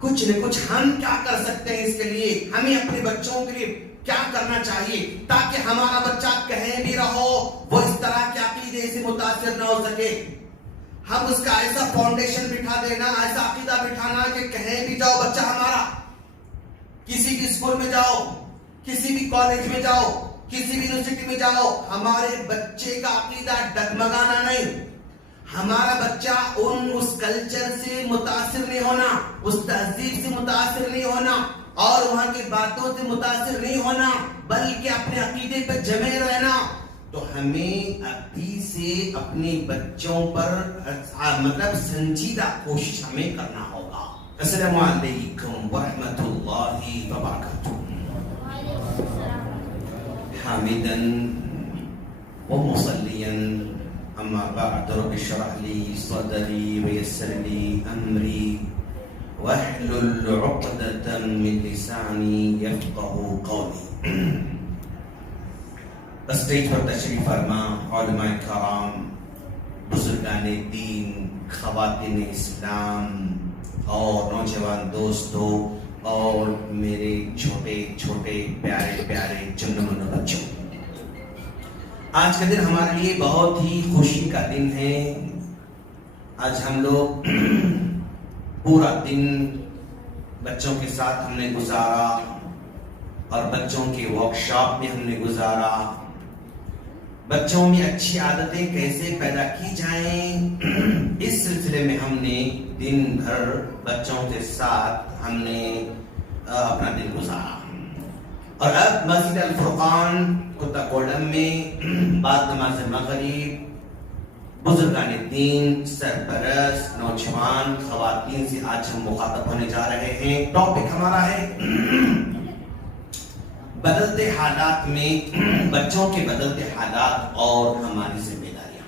कुछ न कुछ हम क्या कर सकते हैं इसके लिए, हमें अपने बच्चों के लिए क्या करना चाहिए ताकि हमारा बच्चा कहीं भी रहो वो इस तरह के अकीदे से मुतासिर ना हो सके। हम उसका ऐसा फाउंडेशन बिठा देना, ऐसा अकीदा बिठाना कि कहीं भी जाओ बच्चा हमारा, किसी भी स्कूल में जाओ, किसी भी कॉलेज में जाओ, किसी भी यूनिवर्सिटी में जाओ, हमारे बच्चे का अकीदा डगमगाना नहीं। हमारा बच्चा उस कल्चर से मुतासिर नहीं होना, उस तहजीब से मुतासिर नहीं होना और वहां की बातों से मुतासिर नहीं होना, बल्कि अपने अकीदे पर जमे रहना। तो हमें अभी से अपने बच्चों पर मतलब संजीदा कोशिश हमें करना होगा। अस्सलामु अलैकुम व रहमतुल्लाहि व बरकातुहू। हामिदन व मुसल्लियन अम्मा बअद रब्बि इश्रह ली सदरी व यस्सिर ली अमरी वहलुल उक़दतम मिन लिसानी यफ़क़हू क़ौली। स्टेज पर तशरीफ फरमा उलमाए कराम, बुजुर्गाने दीन, ख़वातीन इस्लाम और नौजवान दोस्तों और मेरे छोटे छोटे प्यारे प्यारे चुन्नमुन्नु बच्चों, आज का दिन हमारे लिए बहुत ही खुशी का दिन है। आज हम लोग पूरा दिन बच्चों के साथ हमने गुजारा और बच्चों के वर्कशॉप में हमने गुजारा। बच्चों में अच्छी आदतें कैसे पैदा की जाएं, इस सिलसिले में हमने दिन भर बच्चों के साथ हमने अपना दिन गुजारा। और अब मस्जिद अल फुरकान कुत्ताकोडम में बाद नमाज मगरिब बुजुर्गाने दीन, सरपरस्त, नौजवान, खवातीन से आज हम मुखातब होने जा रहे हैं। टॉपिक हमारा है बदलते हालात में बच्चों के बदलते हालात और हमारी जिम्मेदारियां।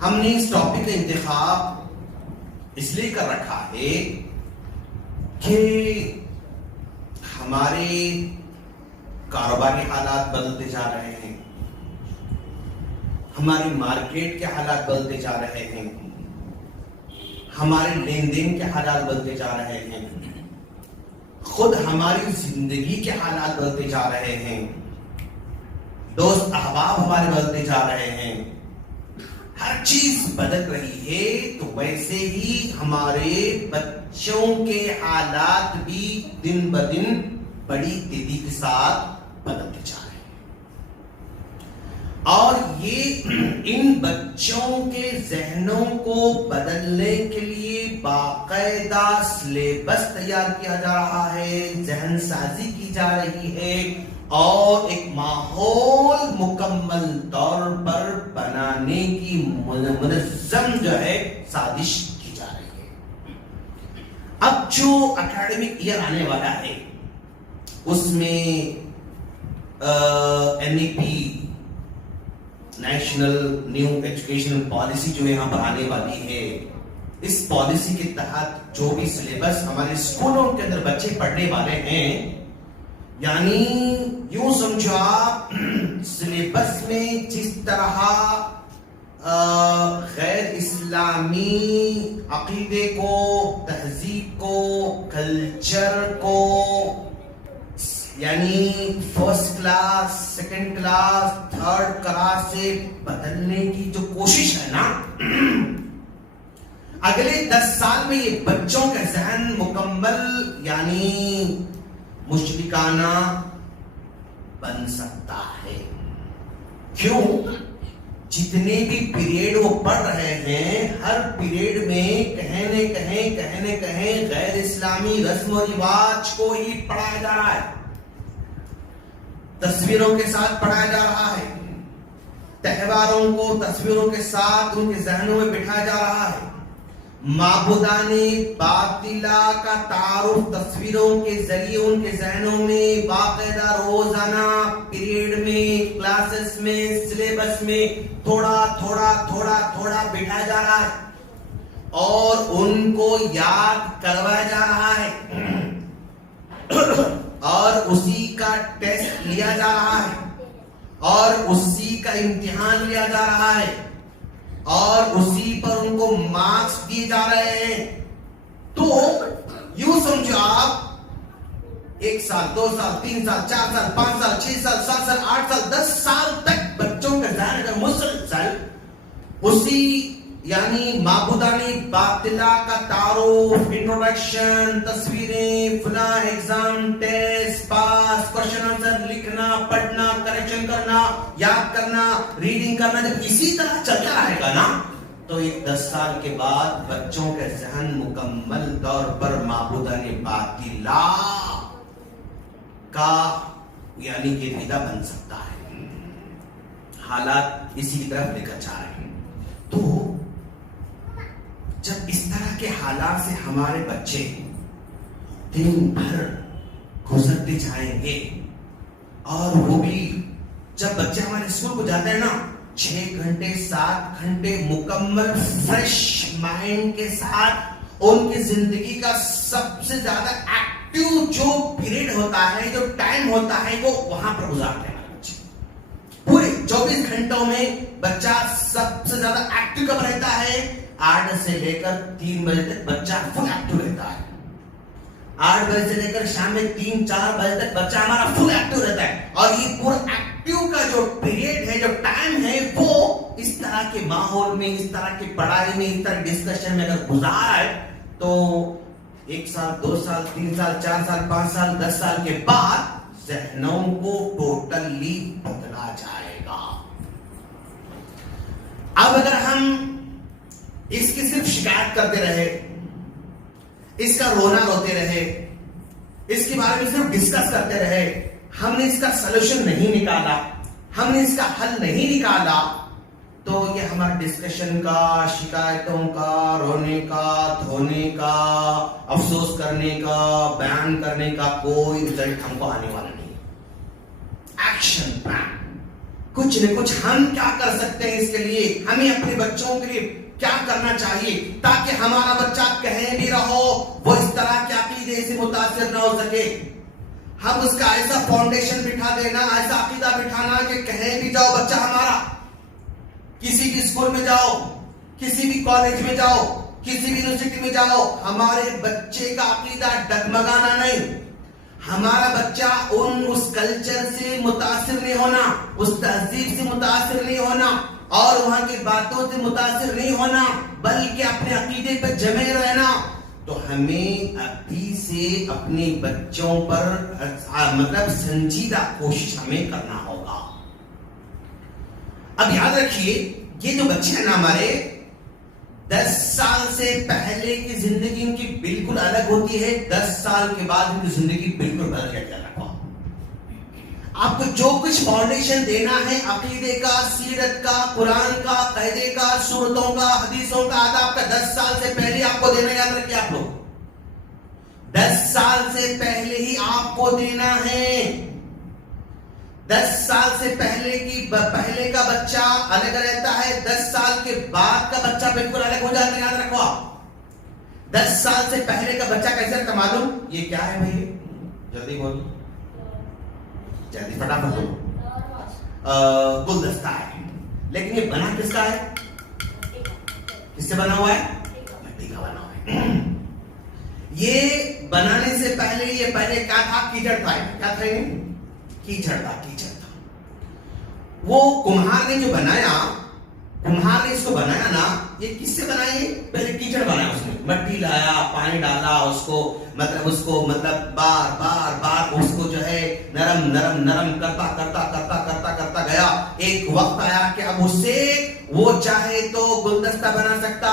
हमने इस टॉपिक का इंतखाब इसलिए कर रखा है कि हमारे कारोबारी हालात बदलते जा रहे हैं, हमारी मार्केट के हालात बदलते जा रहे हैं, हमारे लेन देन के हालात बदलते जा रहे हैं, खुद हमारी जिंदगी के हालात बदलते जा रहे हैं, दोस्त अहबाब हमारे बदलते जा रहे हैं, हर चीज बदल रही है। तो वैसे ही हमारे बच्चों के हालात भी दिन ब दिन बड़ी तेजी के साथ बदलते जा रहे हैं और ये इन बच्चों के जहनों को बदलने के लिए बाकायदा सिलेबस तैयार किया जा रहा है, जहन साजी की जा रही है और एक माहौल मुकम्मल तौर पर बनाने की मुनज़्ज़म जो है साजिश की जा रही है। अब जो एकेडमिक ईयर आने वाला है उसमें NEP national new education policy जो यहाँ पर आने वाली है, इस पॉलिसी के तहत जो भी सिलेबस हमारे स्कूलों के अंदर बच्चे पढ़ने वाले हैं, यानी यूं समझो आप सिलेबस में जिस तरह गैर इस्लामी अकीदे को, तहजीब को, कल्चर को यानी first class, second class, third class से बदलने की जो कोशिश है ना, अगले 10 साल में ये बच्चों का जहन मुकम्मल यानी मुशरिकाना बन सकता है। क्यों? जितने भी पीरियड वो पढ़ रहे हैं, हर पीरियड में कहने कहें गैर इस्लामी रस्म और रिवाज को ही पढ़ाया जा रहा है, तस्वीरों के साथ पढ़ाया जा रहा है, त्योहारों को तस्वीरों के साथ उनके जहनों में बिठाया जा रहा है, माबूदाने बातिला का तारुफ तस्वीरों के जरिए उनके जहनों में बाकायदा रोजाना पीरियड में, क्लासेस में, सिलेबस में थोड़ा बिठाया जा रहा है और उनको याद करवाया जा रहा है और उसी का टेस्ट लिया जा रहा है और उसी का इम्तिहान लिया जा रहा है और उसी पर उनको मार्क्स दिए जा रहे हैं। तो यूं समझो आप 1 साल, 2 साल, 3 साल, 4 साल, 5 साल, 6 साल, 7 साल, 8 साल, 10 साल तक बच्चों का ध्यान अगर मुसलसल उसी यानी माबूदानी बातिला का तारुफ, इंट्रोडक्शन, तस्वीरें, फला, एग्जाम, टेस्ट, पास, क्वेश्चन आंसर लिखना, पढ़ना, करेक्शन करना, याद करना, रीडिंग करना, जब इसी तरह चलता रहेगा ना तो एक 10 साल के बाद बच्चों के जहन मुकम्मल तौर पर माबूदानी बातिला का यानी कि विदा बन सकता है। हालात इसी की तरफ लेकर जा रहे हैं। तो जब इस तरह के हालात से हमारे बच्चे दिन भर गुजरते जाएंगे और वो भी जब बच्चे हमारे स्कूल को जाते हैं ना 6 घंटे 7 घंटे मुकम्मल फ्रेश माइंड के साथ उनकी जिंदगी का सबसे ज्यादा एक्टिव जो पीरियड होता है, जो टाइम होता है, वो वहां पर गुजारते हैं बच्चे। पूरे 24 घंटों में बच्चा सबसे ज्यादा एक्टिव कब रहता है? 8 से लेकर 3 बजे तक बच्चा फुल एक्टिव रहता है। 8 बजे से लेकर शाम में 3-4 बजे तक बच्चा हमारा फुल एक्टिव रहता है। और ये पूरा एक्टिव का जो पीरियड है, जो टाइम है, वो इस तरह के माहौल में, इस तरह की पढ़ाई में, इस तरह डिस्कशन में अगर गुजारा है तो 1 साल, 2 साल, 3 साल, 4 साल, 5 साल, 10 साल के बाद ज़हनों को टोटली बदला जाएगा। अब अगर हम इसकी सिर्फ शिकायत करते रहे, इसका रोना रोते रहे, इसके बारे में सिर्फ डिस्कस करते रहे, हमने इसका सलूशन नहीं निकाला, हमने इसका हल नहीं निकाला, तो ये हमारा डिस्कशन का, शिकायतों का, रोने का, धोने का, अफसोस करने का, बयान करने का कोई रिजल्ट हमको आने वाला नहीं। एक्शन प्लान, कुछ न कुछ हम क्या कर सकते हैं इसके लिए, हमें अपने बच्चों के लिए क्या करना चाहिए ताकि हमारा बच्चा कहीं भी रहो वो इस तरह के अकीदे से मुतासिर ना हो सके। हम उसका ऐसा फाउंडेशन बिठा देना, ऐसा अकीदा बिठाना कि कहीं भी जाओ बच्चा हमारा, किसी भी स्कूल में जाओ, किसी भी कॉलेज में जाओ, किसी भी यूनिवर्सिटी में जाओ, हमारे बच्चे का अकीदा डगमगाना नहीं, हमारा बच्चा उस कल्चर से मुतासिर नहीं होना, उस तहजीब से मुतासिर नहीं होना और वहां की बातों से मुतासिर नहीं होना, बल्कि अपने अकीदे पर जमे रहना। तो हमें अभी से अपने बच्चों पर मतलब संजीदा कोशिश हमें करना होगा। अब याद रखिए, ये जो बच्चे हैं ना हमारे, 10 साल से पहले की जिंदगी उनकी बिल्कुल अलग होती है, 10 साल के बाद उनकी जिंदगी बिल्कुल बदल जाती है। आपको जो कुछ फाउंडेशन देना है अकीदे का, सीरत का, कुरान का, कायदे का, सूरतों का, हदीसों का, आदाब का 10 साल से पहले आपको देना, याद रखिए आप लोग, 10 साल से पहले ही आपको देना है। 10 साल से पहले का बच्चा अलग रहता है, 10 साल के बाद का बच्चा बिल्कुल अलग हो जाता है, याद रखो आप। 10 साल से पहले का बच्चा कैसे रहता मालूम? ये क्या है भाई? जल्दी बोलो, जल्दी फटाफट बोलो। गुलदस्ता है, लेकिन ये बना किसका है? किससे बना हुआ है? मिट्टी का बना हुआ है। ये बनाने से पहले ये पहले क्या था? कीचड़ था। क्या था ये? कीचड़ था, कीचड़ था। वो कुम्हार ने जो बनाया, कुम्हार ने इसको बनाया ना, ये किससे बनाया? पहले कीचड़ बनाया, उसने मट्टी लाया, पानी डाला, उसको बार उसको जो है नरम करता गया। एक वक्त आया कि अब उससे वो चाहे तो गुलदस्ता बना सकता,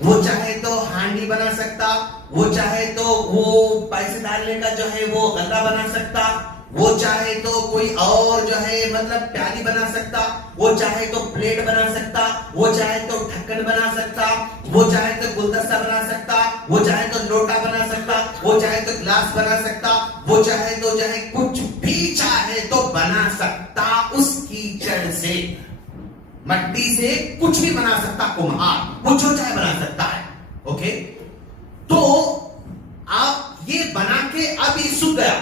वो चाहे तो हांडी बना सकता, वो चाहे तो वो पैसे डालने का जो है वो गल्ला बना सकता, वो चाहे तो कोई और जो है मतलब प्याली बना सकता, वो चाहे तो प्लेट बना सकता, वो चाहे तो ढक्कन बना सकता, वो चाहे तो गुलदस्ता बना सकता, वो चाहे तो लोटा बना सकता, वो चाहे तो ग्लास बना सकता, वो चाहे तो जो है कुछ भी चाहे तो बना सकता। उस कीचड़ से, मट्टी से कुछ भी बना सकता कुम्हार, वो जो चाहे बना सकता है। ओके, तो आप ये बना के अभी सूख गया,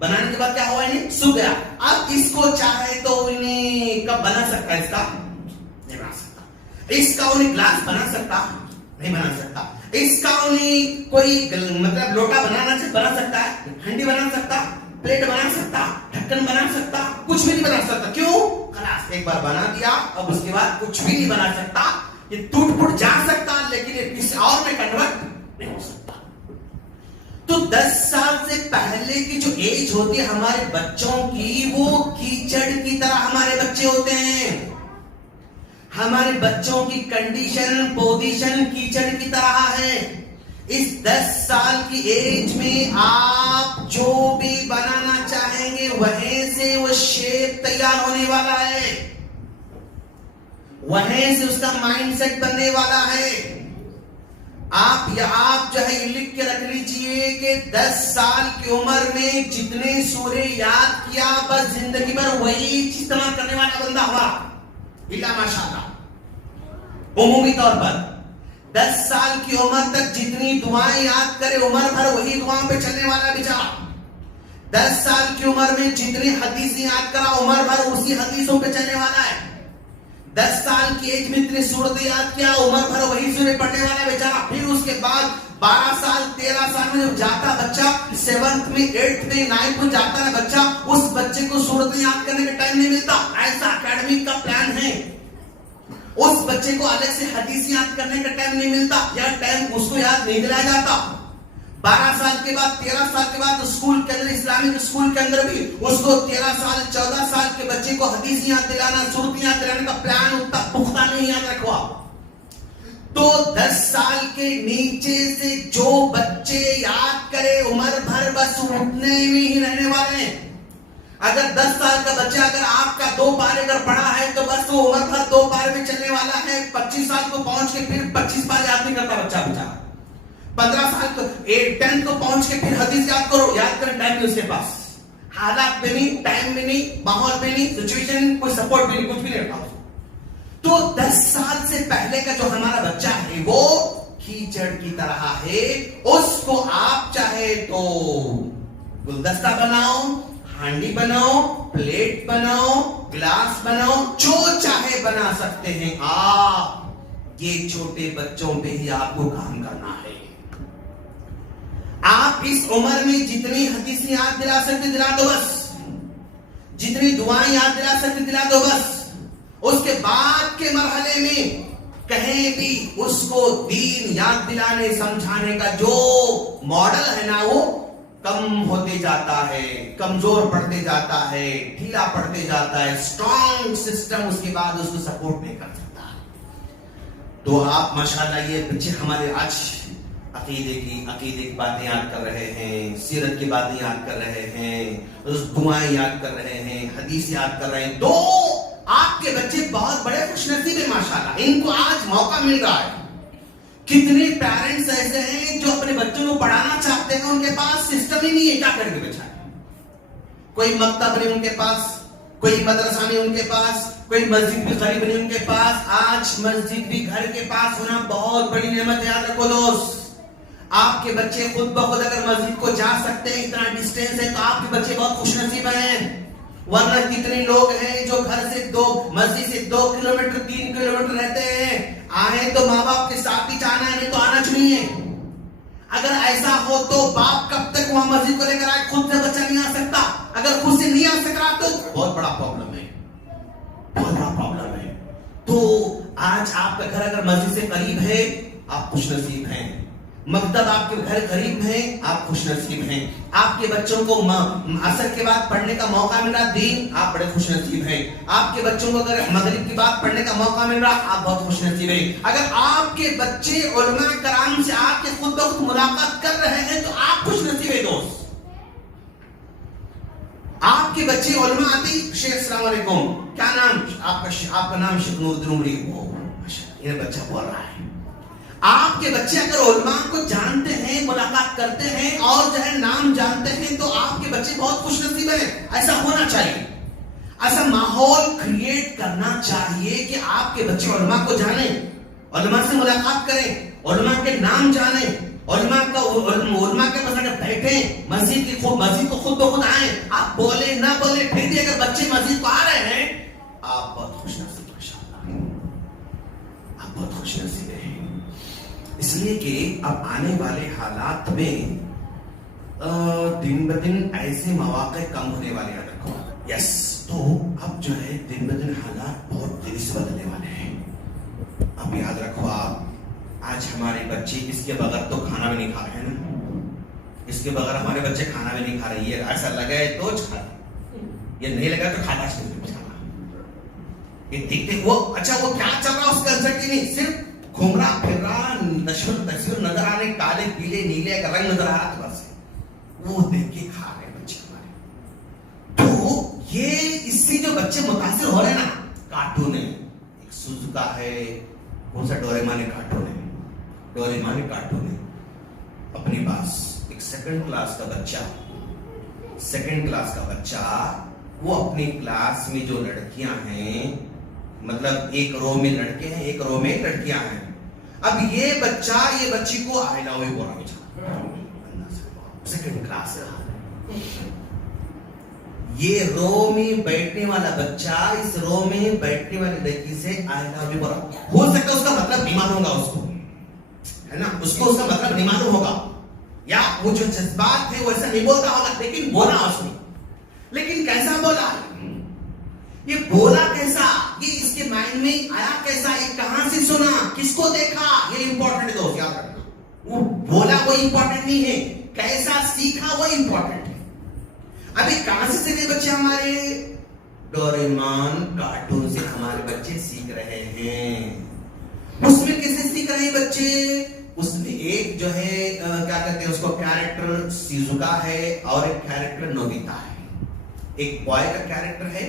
बनाने के बाद क्या हुआ? इन्हें सूख गया। अब इसको चाहे तो इन्हें कब बना सकता है? इसका नहीं बना सकता। इसका उन्हें ग्लास बना सकता? नहीं बना सकता। इसका कोई मतलब लोटा बना सकता है, हंडी बना सकता, प्लेट बना सकता, ढक्कन बना सकता, कुछ भी नहीं बना सकता। क्यों? खलास, एक बार बना दिया, अब उसके बाद कुछ भी नहीं बना सकता। ये टूट फूट जा सकता, लेकिन ये किसी और में कन्वर्ट नहीं हो सकता। तो 10 साल से पहले की जो एज होती है हमारे बच्चों की, वो कीचड़ की तरह हमारे बच्चे होते हैं। हमारे बच्चों की कंडीशन, पोजीशन कीचड़ की तरह है। इस 10 साल की एज में आप जो भी बनाना चाहेंगे वहीं से वो शेप तैयार होने वाला है, वहीं से उसका माइंडसेट बनने वाला है। आप जो है लिख के रख लीजिए कि 10 साल की उम्र में जितने सूर्य याद किया, बस जिंदगी भर वही इस्तेमाल करने वाला बंदा हुआ, इल्ला माशाअल्लाह। उमूमी तौर पर 10 साल की उम्र तक जितनी दुआएं याद करे, उम्र भर वही दुआओं पे चलने वाला बेचारा। 10 साल की उम्र में जितनी हदीसें याद करा, उम्र भर उसी हदीसों पे चलने वाला है। 10 साल की एज में इतनी सूरत याद किया, उम्र भर वही सूरत पढ़ने वाला बेचारा। फिर उसके बाद 12 साल 13 साल में जब जाता बच्चा, 7th में 8th में 9th में जाता है बच्चा, उस बच्चे को सूरत याद करने का टाइम नहीं मिलता। ऐसा एकेडमिक का प्लान है। उस बच्चे को अलग से हदीस याद करने का टाइम नहीं मिलता, या टाइम उसको याद नहीं दिलाया जाता। 12 साल के बाद 13 साल के बाद स्कूल के अंदर, इस्लामिक स्कूल के अंदर भी उसको 13 साल 14 साल के बच्चे को हदीस याद दिलाना, सूरत याद दिलाने का प्लान उतना पुख्ता नहीं याद रखवा। तो 10 साल के नीचे से जो बच्चे याद करे, उम्र भर बस उतने में ही रहने वाले हैं। अगर 10 साल का बच्चा अगर आपका 2 पारे अगर पढ़ा है, तो बस वो उम्र भर 2 पारे में चलने वाला है। 25 साल को पहुंच के फिर 25 पारे याद नहीं करता बच्चा बेचारा। 15 साल को 10th को पहुंच के फिर हदीस याद करो, याद करने टाइम नहीं उसके पास, हालात में नहीं, टाइम में नहीं, माहौल में नहीं, सिचुएशन, कोई सपोर्ट भी नहीं, कुछ भी नहीं रखा। तो 10 साल से पहले का जो हमारा बच्चा है वो कीचड़ की तरह है। उसको आप चाहे तो गुलदस्ता बनाओ, हांडी बनाओ, प्लेट बनाओ, ग्लास बनाओ, जो चाहे बना सकते हैं आप। ये छोटे बच्चों पे ही आपको काम करना है। आप इस उम्र में जितनी हदीसें याद दिला सकते दिला दो बस, जितनी दुआएं याद दिला सकते दिला दो बस। उसके बाद के मरहले में कहीं भी उसको दीन याद दिलाने समझाने का जो मॉडल है ना, वो कम होते जाता है, कमजोर पड़ते जाता है, ढीला पड़ते जाता है। स्ट्रॉन्ग सिस्टम उसके बाद उसको सपोर्ट नहीं कर सकता। तो आप माशाल्लाह ये बच्चे हमारे आज अकीदे की बातें याद कर रहे हैं, सीरत की बातें याद कर रहे हैं, दुआएं याद कर रहे हैं, हदीस याद कर रहे हैं। तो आपके बच्चे बहुत बड़े खुशनसीब है माशाल्लाह, इनको आज मौका मिल रहा है। कितने पेरेंट्स ऐसे हैं जो अपने बच्चों को पढ़ाना चाहते हैं, उनके पास सिस्टम ही नहीं है, क्या करके बेचारे। कोई मकतब नहीं उनके पास, कोई मदरसा नहीं उनके पास, कोई मस्जिद भी करीब नहीं उनके पास। आज मस्जिद भी घर के पास होना बहुत बड़ी नेमत, याद रखो दोस्त। आपके बच्चे खुद ब खुद अगर मस्जिद को जा सकते हैं, इतना डिस्टेंस है, तो आपके बच्चे बहुत खुशनसीब हैं। वरना कितने लोग हैं जो घर से मस्जिद से 2 किलोमीटर 3 किलोमीटर रहते हैं, आए तो माँ बाप के साथ ही जाना है, नहीं तो आना चाहिए। अगर ऐसा हो तो बाप कब तक वहां मस्जिद को लेकर आए, खुद से बच्चा नहीं आ सकता। अगर खुद से नहीं आ सक रहा तो बहुत बड़ा प्रॉब्लम है, बहुत बड़ा प्रॉब्लम है। तो आज आपका घर अगर मस्जिद से करीब है, आप खुशनसीब हैं। मकतब आपके घर करीब है, आप खुशनसीब हैं। आपके बच्चों को असर के बाद पढ़ने का मौका मिल रहा दीन, आप बड़े खुशनसीब हैं। आपके बच्चों को अगर मगरिब की बात पढ़ने का मौका मिल रहा, आप बहुत खुशनसीब हैं। अगर आपके बच्चे उलमा कराम से आपके खुद ब खुद मुलाकात कर रहे हैं, तो आप खुशनसीब हैं दोस्त। आपके बच्चे उलमा आती, शेख अस्सलाम वालेकुम, क्या नाम आपका नाम शेख नूरुद्दीन उमरी, ये बच्चा बोल रहा है। आपके बच्चे अगर उलमा को जानते हैं, मुलाकात करते हैं और जो है नाम जानते हैं, तो आपके बच्चे बहुत खुशनसीब हैं। ऐसा होना चाहिए, ऐसा माहौल क्रिएट करना चाहिए कि आपके बच्चे उलमा को जाने, उलमा से मुलाकात करें, उलमा के नाम जाने, उलमा के पास अगर बैठे, मस्जिद को खुद ब खुद आए। आप बोले ना बोले, फिर भी अगर बच्चे मस्जिद को आ रहे हैं, आप बहुत खुशनसीब, माशाअल्लाह, आप बहुत खुशनसीब हैं। इसलिए कि अब आने वाले हालात में दिन ब दिन ऐसे मौके कम होने वाले हैं। रखो यस, तो अब जो है दिन ब दिन हालात बहुत तेजी से बदलने वाले हैं। अब याद रखो आप, आज हमारे बच्चे इसके बगैर तो खाना भी नहीं खा रहे हैं ना, इसके बगैर हमारे बच्चे खाना भी नहीं खा रहे। ये ऐसा लगा है तो खा, ये नहीं लगा तो खाता नहीं। ये देखते वो अच्छा वो क्या चल रहा उसका अंसर नहीं, सिर्फ घूम रहा फिर रहा, तस्वीर नजर आ रही, काले पीले नीले का रंग नजर आ रहा था, बस वो देख के खा रहे बच्चे हमारे। तो ये इससे जो बच्चे मुतासिर हो रहे हैं ना, कार्टून है, एक सुजुका है, कौन सा डोरेमोन कार्टून है, डोरेमोन कार्टून है अपने पास। एक सेकंड क्लास का बच्चा वो अपनी क्लास में जो लड़कियां हैं, मतलब एक रो में लड़के हैं, एक रो में लड़कियां हैं। अब ये बच्ची को आई लव यू बोला, सेकंड क्लास का ये रो में बैठने वाला बच्चा इस रो में बैठने वाली लड़की से आई लव यू बोला। हो सकता है उसका मतलब नहीं मालूम होगा उसको, है ना, उसको उसका मतलब नहीं मालूम होगा, या वो जो जज्बात है वैसा नहीं बोलता होगा, लेकिन बोला उसने। लेकिन कैसा बोला, ये बोला कैसा, ये इसके माइंड में आया कैसा, ये कहां से सुना, किसको देखा, ये इंपॉर्टेंट है दोस्त, याद रखना। वो बोला वो इंपॉर्टेंट नहीं है, कैसा सीखा वो इंपॉर्टेंट है। अभी कहां से सीखे बच्चे हमारे, डोरेमोन कार्टून से हमारे बच्चे सीख रहे हैं। उसमें कैसे सीख रहे हैं बच्चे, उसमें एक जो है क्या कहते हैं उसको, कैरेक्टर शिजुका है और एक कैरेक्टर नोबिता है। एक बॉय का कैरेक्टर है,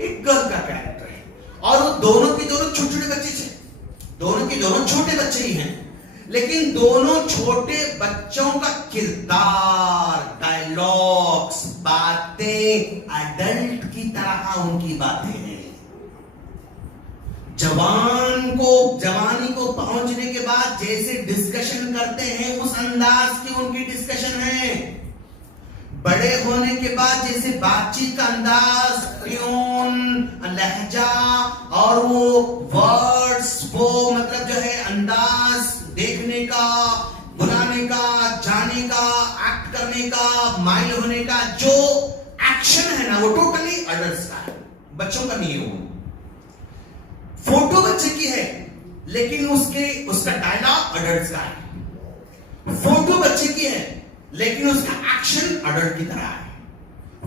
एक गर्ल का कैरेक्टर है, और वो दोनों के दोनों छोटे छोटे बच्चे थे, दोनों के दोनों छोटे बच्चे ही हैं, लेकिन दोनों छोटे बच्चों का किरदार, डायलॉग्स, बातें अडल्ट की तरह उनकी बातें हैं। जवानी को पहुंचने के बाद जैसे डिस्कशन करते हैं उस अंदाज की उनकी डिस्कशन है। बड़े होने के बाद जैसे बातचीत का अंदाज, ट्यून, लहजा और वो वर्ड्स, वो मतलब जो है अंदाज, देखने का, बुलाने का, जाने का, एक्ट करने का, माइल होने का, जो एक्शन है ना वो टोटली अडल्ट्स का है, बच्चों का नहीं है। वो फोटो बच्चे की है, लेकिन उसका डायलॉग अडल्ट्स का है। फोटो बच्चे की है, लेकिन उसका एक्शन अडल्ट की तरह है।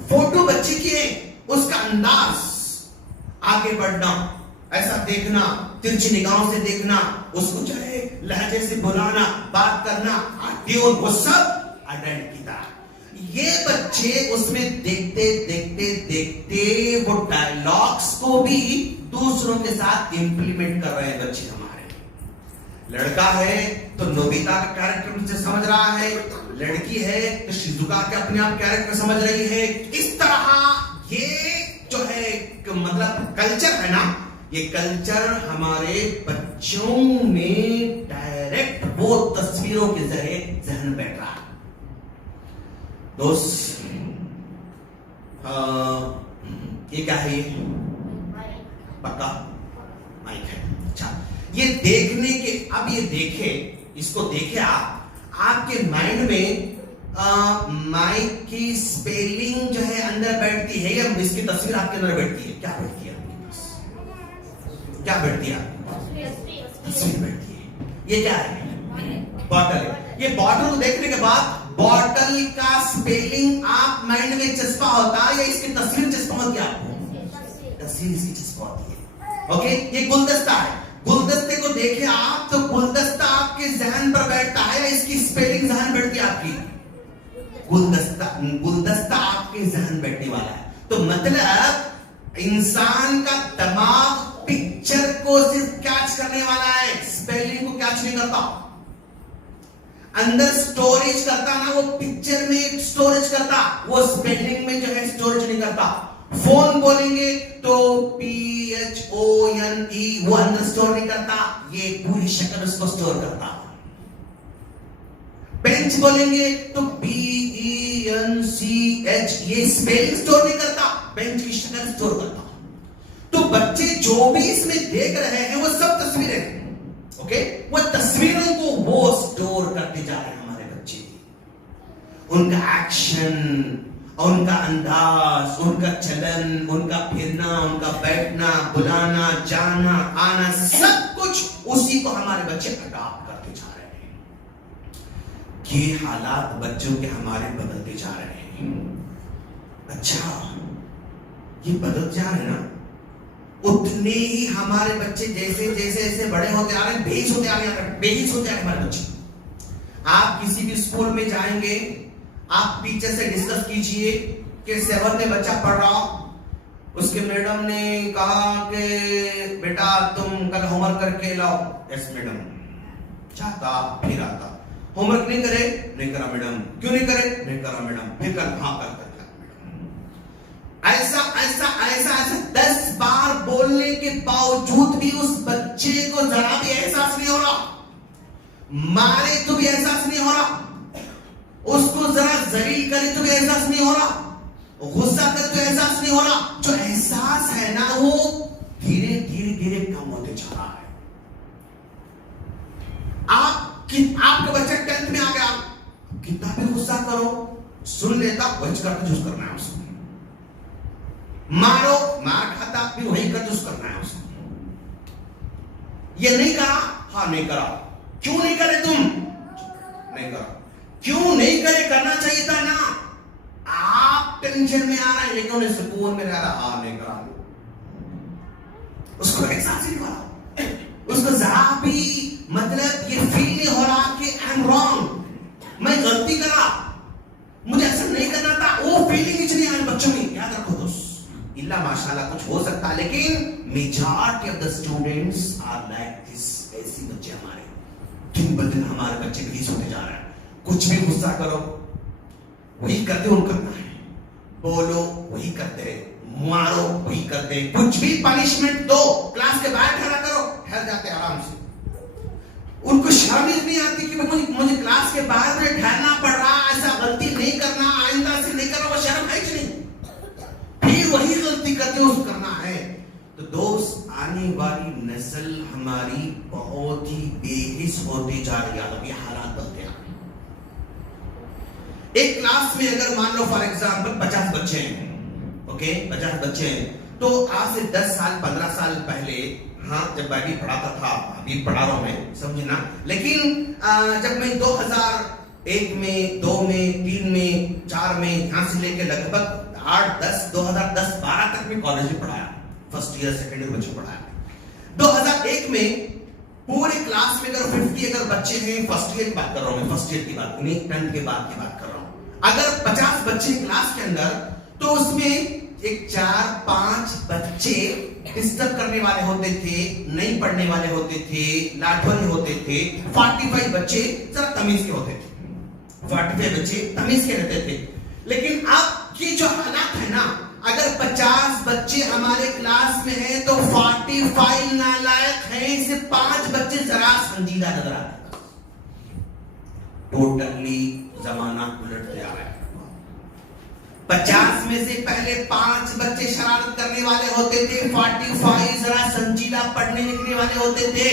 फोटो बच्चे की है, उसका अंदाज, आगे बढ़ना, ऐसा देखना, तिरछी निगाहों से देखना, उसको जो है लहजे से बुलाना, बात करना, ट्यून, वो सब अडल्ट की तरह। ये बच्चे उसमें देखते देखते देखते वो डायलॉग्स को भी दूसरों के साथ इंप्लीमेंट कर रहे हैं बच्चे हमारे। लड़का है तो नोबिता का कैरेक्टर मुझे समझ रहा है, लड़की है तो शिजुका के अपने आप कैरेक्टर समझ रही है। इस तरह ये जो है मतलब कल्चर है ना, ये कल्चर हमारे बच्चों में डायरेक्ट वो तस्वीरों के जरिए जहन बैठ रहा है। दोस्त ये क्या है, ये पक्का माइक है। अच्छा, ये देखने के, अब ये देखे, इसको देखे आपके माइंड में माइक की स्पेलिंग जो है अंदर बैठती है, या इसकी तस्वीर आपके अंदर बैठती है? क्या बैठती है आपके पास, क्या बैठती है? तस्वीर बैठती है। ये क्या है? बॉटल है। ये बॉटल को देखने के बाद बॉटल का स्पेलिंग आप माइंड में चस्पा होता है, या इसकी तस्वीर चस्पा होती है आपको? तस्वीर इसकी चस्पा होती है। ओके, ये गुलदस्ता है, गुलदस्ते को देखे आप तो गुलदस्ता आपके जहन पर बैठता है, या इसकी स्पेलिंग जहन बैठती है आपकी? गुलदस्ता आपके जहन बैठने वाला है। तो मतलब इंसान का दिमाग पिक्चर को सिर्फ कैच करने वाला है, स्पेलिंग को कैच नहीं करता। अंदर स्टोरेज करता ना, वो पिक्चर में स्टोरेज करता, वो स्पेलिंग में जो है स्टोरेज नहीं करता। फोन बोलेंगे तो PHONE वो अंदर स्टोर नहीं करता, ये पूरी शक्ल उसको स्टोर करता। बेंच बोलेंगे तो BENCH ये स्पेलिंग स्टोर नहीं करता, बेंच की शक्ल स्टोर करता। तो बच्चे जो भी इसमें देख रहे हैं वो सब तस्वीरें हैं। ओके, वो तस्वीरों को वो स्टोर करते जा रहे हैं हमारे बच्चे। उनका एक्शन, उनका अंदाज, उनका चलन, उनका फिरना, उनका बैठना, बुलाना, जाना, आना, सब कुछ उसी को हमारे बच्चे अडॉप्ट करते जा रहे हैं। ये हालात बच्चों के हमारे बदलते जा रहे हैं। अच्छा, ये बदल जा रहे हैं ना, उतने ही हमारे बच्चे जैसे जैसे जैसे बड़े होते आ रहे हैं, बेहिस होते आ रहे हैं, बेहिस होते आ रहे हैं हमारे बच्चे। आप किसी भी स्कूल में जाएंगे, आप टीचर से डिस्कस कीजिए कि 7th में बच्चा पढ़ रहा, उसके मैडम ने कहा कि बेटा तुम कल होमवर्क करके लाओ। Yes madam. जाता फिर आता, होमवर्क नहीं करे, नहीं करा मैडम। क्यों नहीं करे? नहीं करा मैडम। फिर कल, हाँ कल। ऐसा ऐसा ऐसा ऐसा 10 बार बोलने के बावजूद भी उस बच्चे को जरा भी एहसास नहीं हो रहा, मारे तो भी एहसास नहीं हो रहा, उसको जरा जलील करे तो भी एहसास नहीं हो रहा, गुस्सा करे तो एहसास नहीं हो रहा। जो एहसास है ना, वो धीरे धीरे धीरे कम होते जा रहा है। आपका बच्चा 10th में आ गया, कितना भी गुस्सा करो, सुन लेता, वही करता जो करना है उसको। मारो, मार खाता, फिर वही कर जो करना है उसको। ये नहीं करा, हाँ नहीं करा। क्यों नहीं करे तुम? नहीं करा। क्यों नहीं करे? करना चाहिए था ना। आप टेंशन में आ रहा है, लेकिन उन्हें सुकून में रह रहा, हाँ नहीं करा। उसको एहसास ही नहीं हो रहा, उसको जरा भी मतलब ये फील नहीं हो रहा कि आई एम रॉन्ग, मैं गलती करा, मुझे ऐसा नहीं करना था। वो फीलिंग ही नहीं आई बच्चों में। याद रखो दोस्त, इल्ला माशाल्लाह कुछ हो सकता है, लेकिन majority of the students are like this. ऐसी बच्चे हमारे दिन ब दिन हमारे बच्चे ग्रीस होते जा रहे हैं। कुछ भी गुस्सा करो, वही करते, उनको करना है। बोलो, वही करते हैं। मारो, वही करते हैं। कुछ भी पनिशमेंट दो, क्लास के बाहर खड़ा करो, ठहर जाते आराम से। उनको शर्म नहीं आती कि मुझे क्लास के बाहर में ठहरना पड़ रहा, ऐसा गलती नहीं करना, आइंदा से नहीं करना। वो शर्म है कि नहीं? फिर वही गलती करते हो, करना है। तो दोस्त, आने वाली नस्ल हमारी बहुत ही बेहिस होती जा रही है। ये हालात बनते हैं। एक क्लास में अगर मान लो फॉर एग्जांपल 50 बच्चे हैं, ओके, 50 बच्चे हैं, तो आज से 10 साल 15 साल पहले, हाँ जब मैं भी पढ़ाता था, अभी पढ़ा रहा हूं मैं, समझे ना, लेकिन जब मैं 2001 में, 2 में, 3 में, 4 में, यहां से लेके लगभग 8, 10, 2010, 12 तक में कॉलेज में पढ़ाया, फर्स्ट ईयर सेकेंड ईयर बच्चों पढ़ाया। 2001 में पूरे क्लास में अगर 50 अगर बच्चे हैं, फर्स्ट ईयर की बात कर रहा हूं मैं, फर्स्ट ईयर की बात नहीं, 10th के बाद की बात कर रहा हूं। अगर 50 बच्चे क्लास के अंदर, तो उसमें एक 4-5 बच्चे डिस्टर्ब करने वाले होते थे, नहीं पढ़ने वाले होते थे, लाठोरे होते थे। 45 बच्चे जरा तमीज के होते थे, 45 बच्चे तमीज के रहते थे। लेकिन अब की जो हालात है ना, अगर 50 बच्चे हमारे क्लास में हैं, तो 45 नालायक हैं, सिर्फ 5 बच्चे जरा संजीदा नजर आते हैं। टोटली जमाना उलटते आ रहा है। 50 में से पहले 5 बच्चे शरारत करने वाले होते थे, 45 जरा संजीदा पढ़ने लिखने वाले होते थे।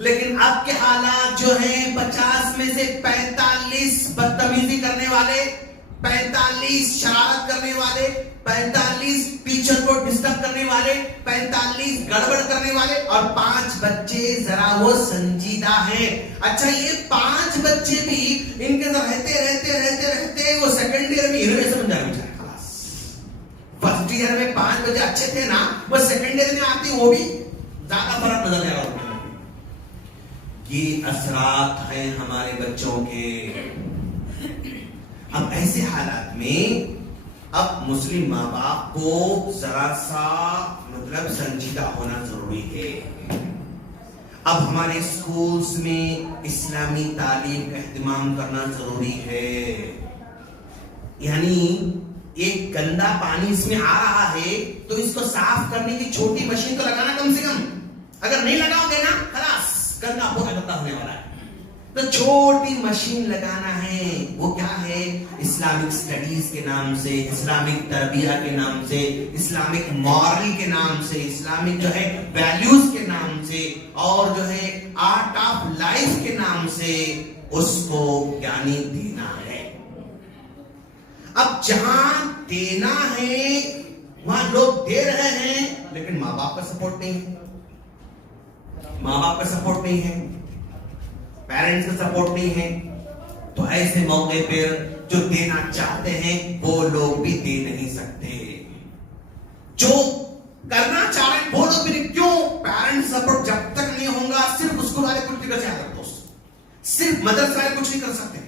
लेकिन अब के हालात जो हैं, 50 में से 45 बदतमीजी करने वाले, 45 शरारत करने वाले, 45 टीचर को डिस्टर्ब करने वाले, 45 गड़बड़ करने वाले, और 5 बच्चे जरा वो संजीदा हैं। अच्छा, ये 5 बच्चे भी इनके साथ रहते रहते रहते रहते वो सेकंड ईयर में हीरो जैसे बन जाए। खलास, फर्स्ट ईयर में 5 बच्चे अच्छे थे ना, वो सेकंड ईयर में आते वो भी ज्यादा फर्क नजर नहीं आ रहा। ये असरात हैं हमारे बच्चों के। अब ऐसे हालात में अब मुस्लिम माँ बाप को जरा सा मतलब संजीदा होना जरूरी है। अब हमारे स्कूल्स में इस्लामी तालीम का एहतमाम करना जरूरी है। यानी एक गंदा पानी इसमें आ रहा है, तो इसको साफ करने की छोटी मशीन तो लगाना कम से कम। अगर नहीं लगाओगे ना, खलास गंदा बहुत गंदा होने वाला है। तो छोटी मशीन लगाना है। वो क्या है? इस्लामिक स्टडीज के नाम से, इस्लामिक तरबिया के नाम से, इस्लामिक मॉरल के नाम से, इस्लामिक जो है वैल्यूज के नाम से, और जो है आर्ट ऑफ लाइफ के नाम से उसको ज्ञानी देना है। अब जहां देना है वहां लोग दे रहे हैं, लेकिन मां बाप का सपोर्ट नहीं है, मां बाप का सपोर्ट नहीं है, पेरेंट्स का सपोर्ट नहीं है। तो ऐसे मौके पर जो देना चाहते हैं वो लोग भी दे नहीं सकते, जो करना चाह रहे हैं वो लोग भी। क्यों? पेरेंट्स सपोर्ट जब तक नहीं होगा, सिर्फ स्कूल वाले कुछ नहीं कर सकते दोस्त, सिर्फ मदरसे वाले कुछ नहीं कर सकते।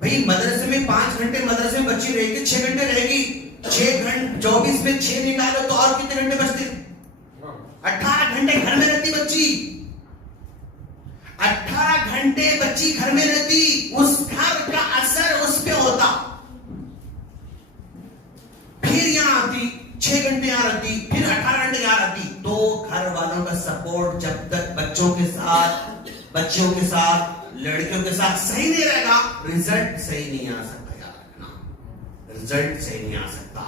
भाई मदरसे में 5 घंटे मदरसे में बच्ची रहेगी, 6 घंटे रहेगी, 6 घंटे 24 में 6 निकालो तो और कितने घंटे बचते? 18 घंटे घर में रहती बच्ची, 18 घंटे बच्ची घर में रहती, उस घर का असर उस पे होता। फिर यहां आती, 6 घंटे यहां रहती, फिर 18 घंटे यहां रहती, तो घर वालों का सपोर्ट जब तक बच्चों के साथ लड़कियों के साथ सही नहीं रहेगा, रिजल्ट सही नहीं आ सकता। याद रखना, रिजल्ट सही नहीं आ सकता,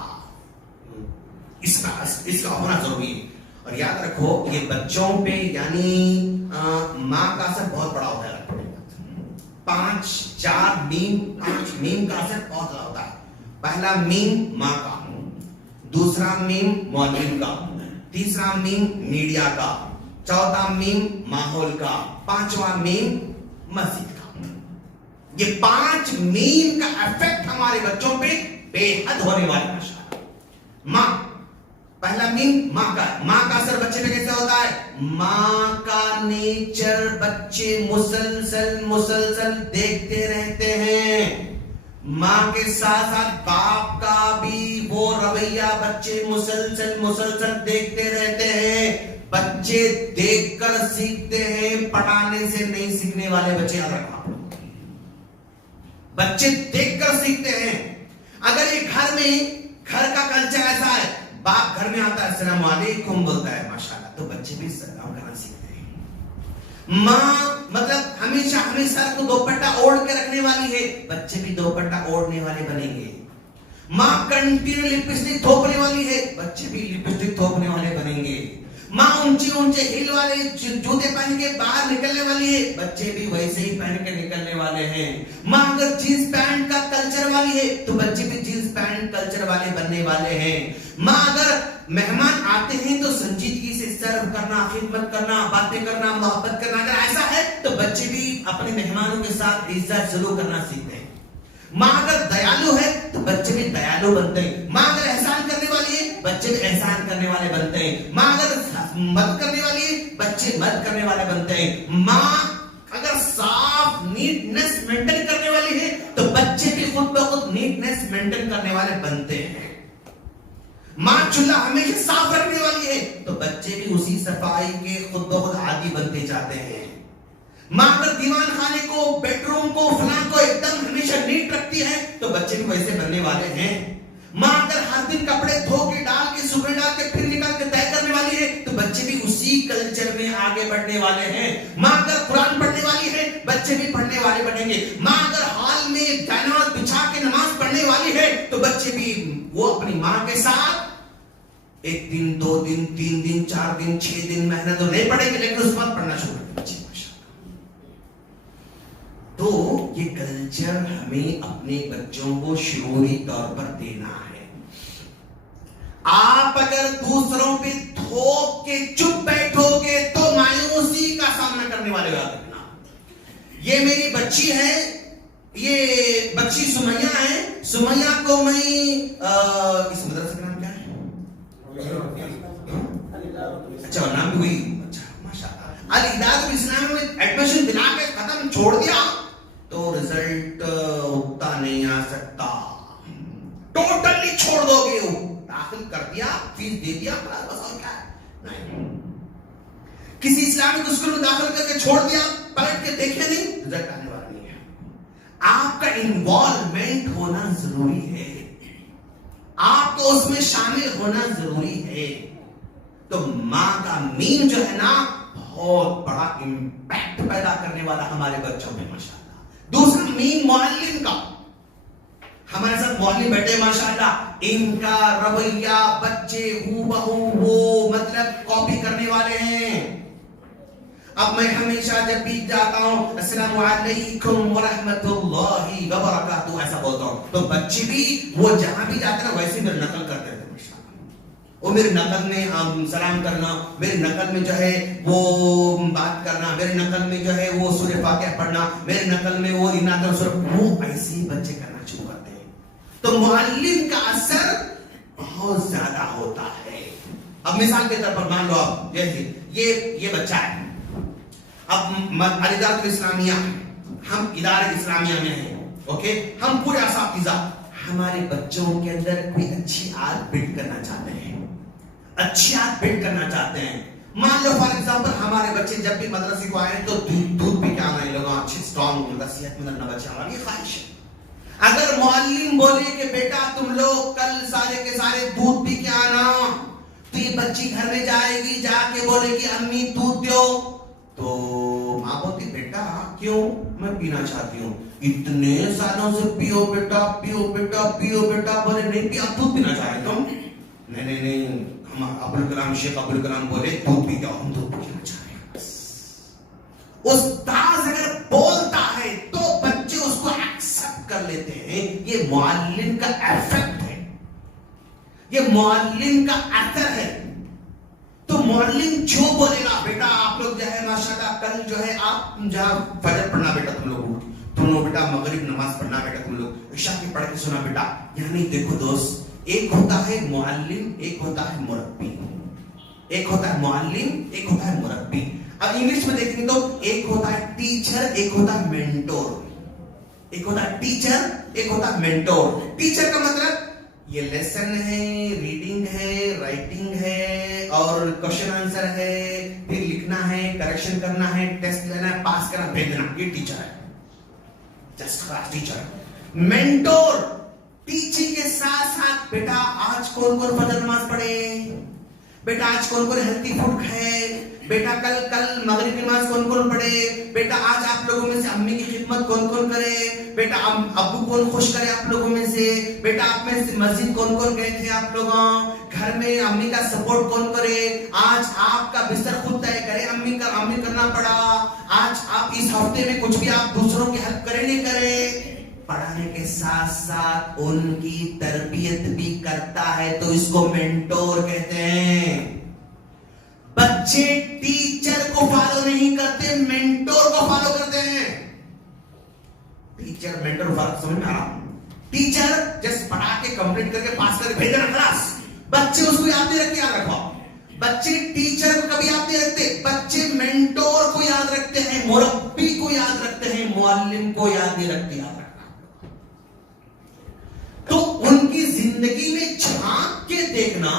इसका होना जरूरी है। और याद रखो ये बच्चों पे यानी मां का असर बहुत बड़ा होता है। 5 मीम का असर बहुत बड़ा होता है। पहला मीम मां का, दूसरा मीम मौलवी का, तीसरा मीम मीडिया का, चौथा मीम माहौल का, 5वां मीम मस्जिद का। ये 5 मीम का इफेक्ट हमारे बच्चों पे बेहद होने वाला है। मां, पहला मीम मां का असर बच्चे पे कैसे होता है? मां का नेचर बच्चे मुसलसल देखते रहते हैं। मां के साथ साथ बाप का भी वो रवैया बच्चे मुसलसल देखते रहते हैं। बच्चे देखकर सीखते हैं, पढ़ाने से नहीं सीखने वाले बच्चे। याद रखना, बच्चे देखकर सीखते हैं। अगर ये घर का कल्चर ऐसा है, बाप घर में आता है अस्सलाम वालेकुम बोलता है माशाल्लाह, तो बच्चे भी सलाम करना सीखते हैं। माँ मतलब हमेशा सर को दोपट्टा ओढ़ के रखने वाली है, बच्चे भी दोपट्टा ओढ़ने वाले बनेंगे। माँ कंटिन्यू लिपस्टिक थोपने वाली है, बच्चे भी लिपस्टिक थोपने वाले बनेंगे। माँ ऊंचे हिल वाले जूते पहन के बाहर निकलने वाली है, बच्चे भी वैसे ही पहन के निकलने वाले हैं। माँ अगर जींस पैंट का कल्चर वाली है तो बच्चे भी जींस पैंट कल्चर वाले बनने वाले हैं। माँ अगर मेहमान आते हैं तो संजीदगी से सर्व करना, खिदमत करना, बातें करना, मोहब्बत करना, अगर ऐसा है तो बच्चे भी अपने मेहमानों के साथ इज्जत सलूक करना सीखते हैं। माँ अगर दयालु है तो बच्चे भी दयालु बनते हैं। माँ अगर एहसान करने वाली है, बच्चे भी एहसान करने वाले बनते हैं। माँ अगर मदद करने वाली है, बच्चे मदद करने वाले बनते हैं। माँ अगर साफ नीटनेस मेंटेन करने वाली है तो बच्चे भी खुद ब खुद नीटनेस मेंटेन करने वाले बनते हैं। माँ चूल्हा हमेशा साफ रखने वाली है तो बच्चे भी उसी सफाई के खुद ब खुद आदी बनते जाते हैं। माँ अगर दीवान खाने को, बेडरूम को, फलां को एकदम हमेशा नीट रखती है तो बच्चे भी वैसे बनने वाले हैं। माँ अगर हर दिन कपड़े धो के डाल के सुबह डाल के फिर निकाल के तय करने वाली है तो बच्चे भी उसी कल्चर में आगे बढ़ने वाले हैं। माँ अगर कुरान पढ़ने वाली है, बच्चे भी पढ़ने वाले बनेंगे। माँ अगर हॉल में जायनामाज बिछा के नमाज पढ़ने वाली है तो बच्चे भी वो अपनी माँ के साथ 1 दिन, 2 दिन, 3 दिन, 4 दिन, 6 दिन मेहनत तो नहीं पड़ेगी, लेकिन उस वक्त पढ़ना शुरू करेंगे बच्चे। तो ये कल्चर हमें अपने बच्चों को शुरूआती तौर पर देना है। आप अगर दूसरों पे थोप के चुप बैठोगे तो मायूसी का सामना करने वाले हो। याद रखना, ये मेरी बच्ची है, ये बच्ची सुमैया है। सुमैया को मैं इस मदरसे का नाम क्या है? अच्छा, नाम भी हुई। अच्छा माशाल्लाह, अल हिदायत इस्लाम में एडमिशन दिला के खत्म छोड़ दिया तो रिजल्ट उतना नहीं आ सकता। टोटली छोड़ दोगे, दाखिल कर दिया, फीस दे दिया, बस और क्या है? नहीं। किसी इस्लामिक स्कूल में दाखिल करके छोड़ दिया, पलट के देखे नहीं, रिजल्ट आने वाला नहीं है। आपका इन्वॉल्वमेंट होना जरूरी है, आपको उसमें शामिल होना जरूरी है। तो माँ का मीम जो है ना, बहुत बड़ा इंपैक्ट पैदा करने वाला हमारे बच्चों में माशाल्लाह। दूसरा मीम मुअल्लिम का, हमारे साथ मुअल्लिम बैठे माशाल्लाह, इनका रवैया बच्चे हूबहू वो मतलब कॉपी करने वाले हैं। अब मैं हमेशा जब भी जाता हूँ अस्सलामु अलैकुम व रहमतुल्लाहि व बरकातुहू ऐसा बोलता हूँ, तो बच्चे भी वो जहां भी जाते ना वैसे मेरी नकल करते रहते। वो मेरी नकल में सलाम करना, मेरी नकल में जो है वो बात करना, मेरी नकल में जो है वो सूरह फातिहा पढ़ना, मेरी नकल में वो इनात वो ऐसे ही बच्चे करना शुरू करते हैं। तो मुअल्लिम का असर बहुत ज्यादा होता है। अब मिसाल के तौर पर मान लो आप जैसे ये बच्चा है, अब अल इस्लामिया, हम इदारा इस्लामिया में हैं, ओके, हम पूरे असातिज़ा हमारे बच्चों के अंदर कोई अच्छी आदत बिल्ड करना चाहते हैं, अच्छी आदत बिल्ड करना चाहते हैं। मान लो फॉर एग्जांपल हमारे बच्चे जब भी मदरसे को आए तो दूध पी के आना, ये लोग अच्छे स्ट्रांग होगा, सेहतमंद ना बच्चा हमारी ख्वाहिश है। अगर मुअल्लिम बोले कि बेटा तुम लोग कल सारे के सारे दूध पी के आना, तो ये बच्ची घर में जाएगी, जाके बोलेगी अम्मी दूध दो, तो माँ बोलती बेटा क्यों, मैं पीना चाहती हूँ। इतने सालों से पियो बेटा पियो बेटा पियो बेटा, बोले नहीं पिया, दूध पीना चाह रहे तुम? नहीं, हम अब्दुल कलाम, शेख अब्दुल कलाम बोले दूध पी के हम दूध पीना चाह रहे हैं। उस्ताद अगर बोलता है तो बच्चे उसको एक्सेप्ट कर लेते हैं। ये मुअल्लिम का इफेक्ट है, ये मुअल्लिम का असर है। तो मुअल्लिम जो बोलेगा बेटा आप लोग जो है माशाल्लाह कल जो है आप जहां फजर पढ़ना बेटा, तुम लोग बेटा मगरिब नमाज पढ़ना बेटा, तुम लोग इशा की पढ़ के सुना बेटा। यानी देखो दोस्त, एक होता है मुअल्लिम, एक होता है मुरब्बी, एक होता है मुअल्लिम, एक होता है मुरब्बी। अब इंग्लिश में देखेंगे तो एक होता है टीचर, एक होता है मेंटोर। एक होता है टीचर, एक होता है मेंटोर। टीचर का मतलब ये लेसन है, रीडिंग है, राइटिंग है और क्वेश्चन आंसर है, फिर लिखना है, करेक्शन करना है, टेस्ट लेना है, पास करना, भेजना, ये टीचर है, just class teacher. Mentor teaching के साथ साथ बेटा आज कौन कौन फजर नमाज पढ़े, बेटा आज कौन कौन हेल्थी फूड खाए, बेटा कल मगरिब नमाज कौन कौन पढ़े, बेटा आज आप लोगों में से अम्मी की खिदमत कौन कौन करे, बेटा अब्बू कौन खुश करे आप लोगों में से, बेटा आप में से मस्जिद कौन कौन गए थे आप लोग, घर में अम्मी का सपोर्ट कौन करे, आज आपका बिस्तर खुद तय करे, अम्मी करना पड़ा, आज आप इस हफ्ते में कुछ भी आप दूसरों की हेल्प करे नहीं करे। पढ़ाने के साथ साथ उनकी तरबियत भी करता है, तो इसको मेंटोर कहते हैं। बच्चे टीचर को फॉलो नहीं करते, मेंटोर को फॉलो करते हैं। टीचर मेंटोर फर्क समझ में आ रहा? टीचर जस्ट पढ़ा के कंप्लीट करके पास करके भेज देना क्लास, बच्चे उसको याद नहीं रखते, याद रखो। बच्चे टीचर को कभी याद नहीं रखते, बच्चे मेंटोर को याद रखते हैं, मुरब्बी को याद रखते हैं, मुअल्लिम को याद नहीं रखते। याद रखना तो उनकी जिंदगी में झांक के देखना,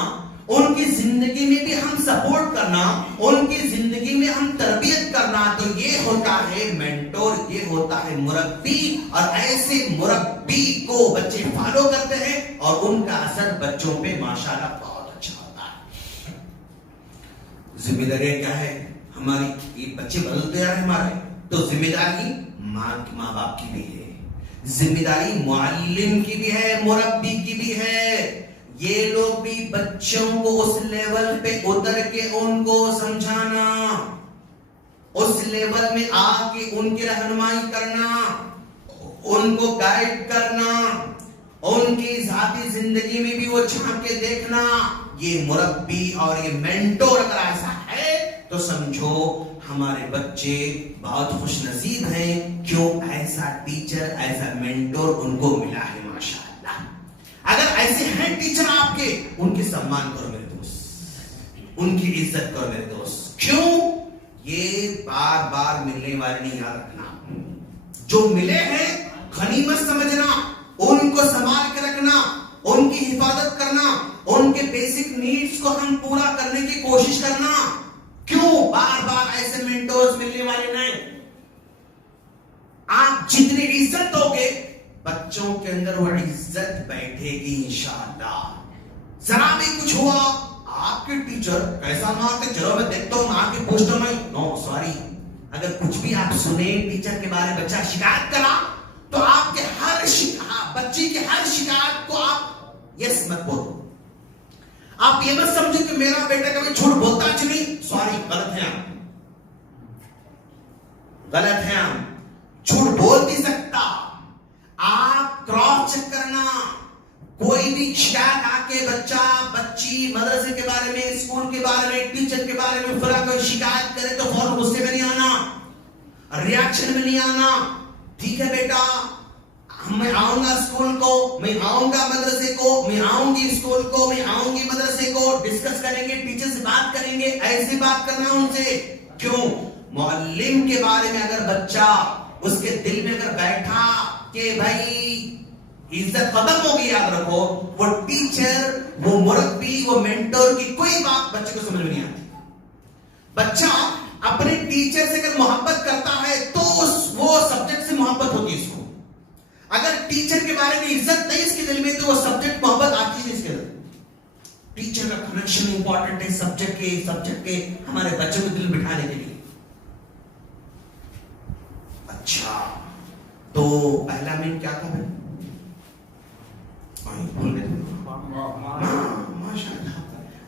उनकी जिंदगी में भी हम सपोर्ट करना, उनकी जिंदगी में हम तरबियत करना, तो ये होता है मेंटोर, ये होता है मुरब्बी। और ऐसे मुरब्बी को बच्चे फॉलो करते हैं और उनका असर बच्चों पे माशाल्लाह बहुत अच्छा होता है। जिम्मेदारी क्या है हमारी? ये बच्चे बदलते आ रहे हमारे, तो जिम्मेदारी माँ बाप की भी है, जिम्मेदारी मुअल्लिम की भी है, मुरब्बी की भी है। ये लोग भी बच्चों को उस लेवल पे उतर के उनको समझाना, उस लेवल में आके उनकी रहनुमाई करना, उनको गाइड करना, उनकी जाती जिंदगी में भी वो झांक के देखना। ये मुरब्बी और ये मेंटोर अगर ऐसा है तो समझो हमारे बच्चे बहुत खुशनसीब हैं, क्यों ऐसा टीचर, ऐसा मेंटोर उनको मिला है माशाअल्लाह। अगर ऐसे हैं टीचर आपके, उनकी सम्मान करो मेरे दोस्त, उनकी इज्जत करो मेरे दोस्त। क्यों? ये बार बार मिलने वाले नहीं, याद रखना। जो मिले हैं गनीमत समझना, उनको संभाल के रखना, उनकी हिफाजत करना, उनके बेसिक नीड्स को हम पूरा करने की कोशिश करना। क्यों? बार बार ऐसे मेंटोर्स मिलने वाले नहीं। आप जितनी इज्जत दोगे बच्चों के अंदर वो इज्जत बैठेगी इंशाअल्लाह। जरा भी कुछ हुआ, आपके टीचर कैसा मारते, चलो मैं देखता हूं, आपके पूछता मैं, नो सॉरी। अगर कुछ भी आप सुने टीचर के बारे में, बच्चा शिकायत करा, तो आपके बच्ची की हर शिकायत को आप यस मत बोलो। आप ये मत समझो कि मेरा बेटा कभी झूठ बोलता नहीं, सॉरी गलत है आप। गलत है। हम झूठ बोल नहीं सकता। आप क्रॉस चेक करना। कोई भी शिकायत आके बच्चा बच्ची मदरसे के बारे में, स्कूल के बारे में, टीचर के बारे में फला कोई शिकायत करे तो फौरन गुस्से में नहीं आना, रिएक्शन में नहीं आना। ठीक है बेटा, मैं आऊंगा स्कूल को, मैं आऊंगा मदरसे को, मैं आऊंगी स्कूल को, मैं आऊंगी मदरसे को, डिस्कस करेंगे, टीचर से बात करेंगे। ऐसी बात करना उनसे। क्यों? मुअल्लिम के बारे में अगर बच्चा उसके दिल में अगर बैठा कि भाई इज्जत खत्म हो गई, याद रखो, वो टीचर, वो मुरब्बी, वो मेंटर की कोई बात बच्चे को समझ में नहीं आती। बच्चा अपने टीचर से अगर मोहब्बत करता है तो वो सब्जेक्ट से मोहब्बत होती है इसको। अगर टीचर के बारे में इज्जत नहीं इसके दिल में तो वो सब्जेक्ट मोहब्बत आती है इसके दिल। टीचर का कनेक्शन इंपॉर्टेंट है सब्जेक्ट के हमारे बच्चों को दिल बिठाने के लिए। अच्छा, तो पहला मीन क्या था भाई? भूल गए। माशाअल्लाह।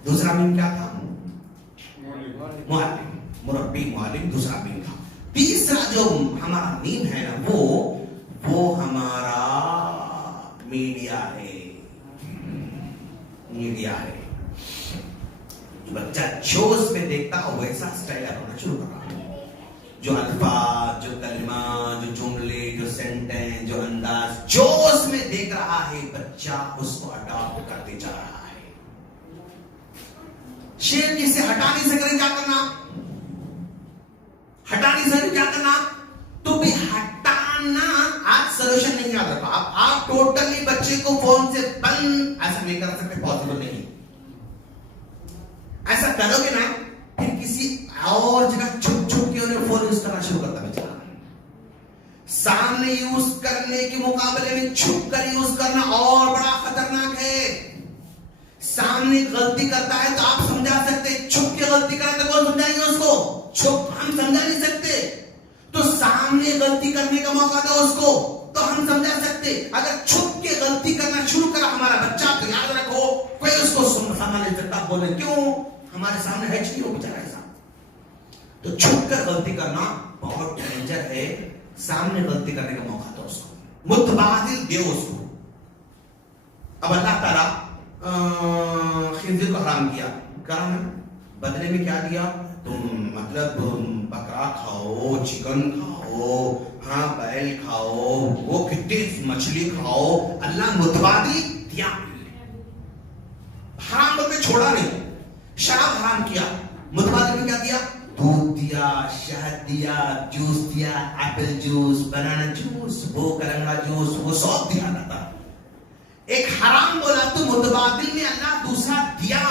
दूसरा मीन क्या था? मुअल्लिम, मुरब्बी, मुअल्लिम दूसरा मीन था। तीसरा जो हमारा मीन है ना, वो हमारा मीडिया है। मीडिया है। बच्चा जो उसमें देखता है वैसा स्टाइल होना शुरू कर रहा है। जो अल्फाज, जो कलमा, जो जुमले, जो सेंटेंस, जो अंदाज, जो उसमें देख रहा है बच्चा उसको अडॉप्ट करते जा रहा है। शेर जिसे हटा नहीं सके क्या करना? हटा नहीं सके क्या करना? तो भी हटाना आज सोल्यूशन नहीं याद रखा। आप टोटली बच्चे को फोन से बंद ऐसा नहीं कर सकते, पॉसिबल नहीं। ऐसा करोगे ना फिर किसी और जगह छुप छुप के उन्हें फोन यूज करना शुरू करता बेचारा। सामने यूज करने के मुकाबले में छुप कर यूज करना और बड़ा खतरनाक है। सामने गलती करता है तो आप समझा सकते, छुप के गलती करा तो कौन समझाएंगे उसको? छुप हम समझा नहीं सकते। तो सामने गलती करने का मौका दो उसको, तो हम समझा सकते। अगर छुप के गलती करना शुरू करा हमारा बच्चा तो याद रखो कोई उसको समझा नहीं सकता। बोले क्यों? हमारे सामने है नहीं वो बेचारा ऐसा। तो छुप कर गलती करना बहुत डेंजर है। सामने गलती करने का मौका दो उसको, मुतबादिल दो उसको। अब अल्लाह ताला खिंजीर को हराम किया, कहा ना बदले में क्या दिया? तुम मतलब बकरा खाओ, चिकन खाओ, हाँ बैल खाओ, वो कितनी मछली खाओ, अल्लाह मुतबादिल दिया। हराम बोलते छोड़ा नहीं। शराब हराम किया, मुतबादिल में क्या दिया? दूध दिया, शहद दिया, जूस दिया, एप्पल जूस, बनाना जूस, वो करंगा जूस, वो सब दिया था। एक हराम बोला तो मुतबादिल में अल्लाह दूसरा दिया।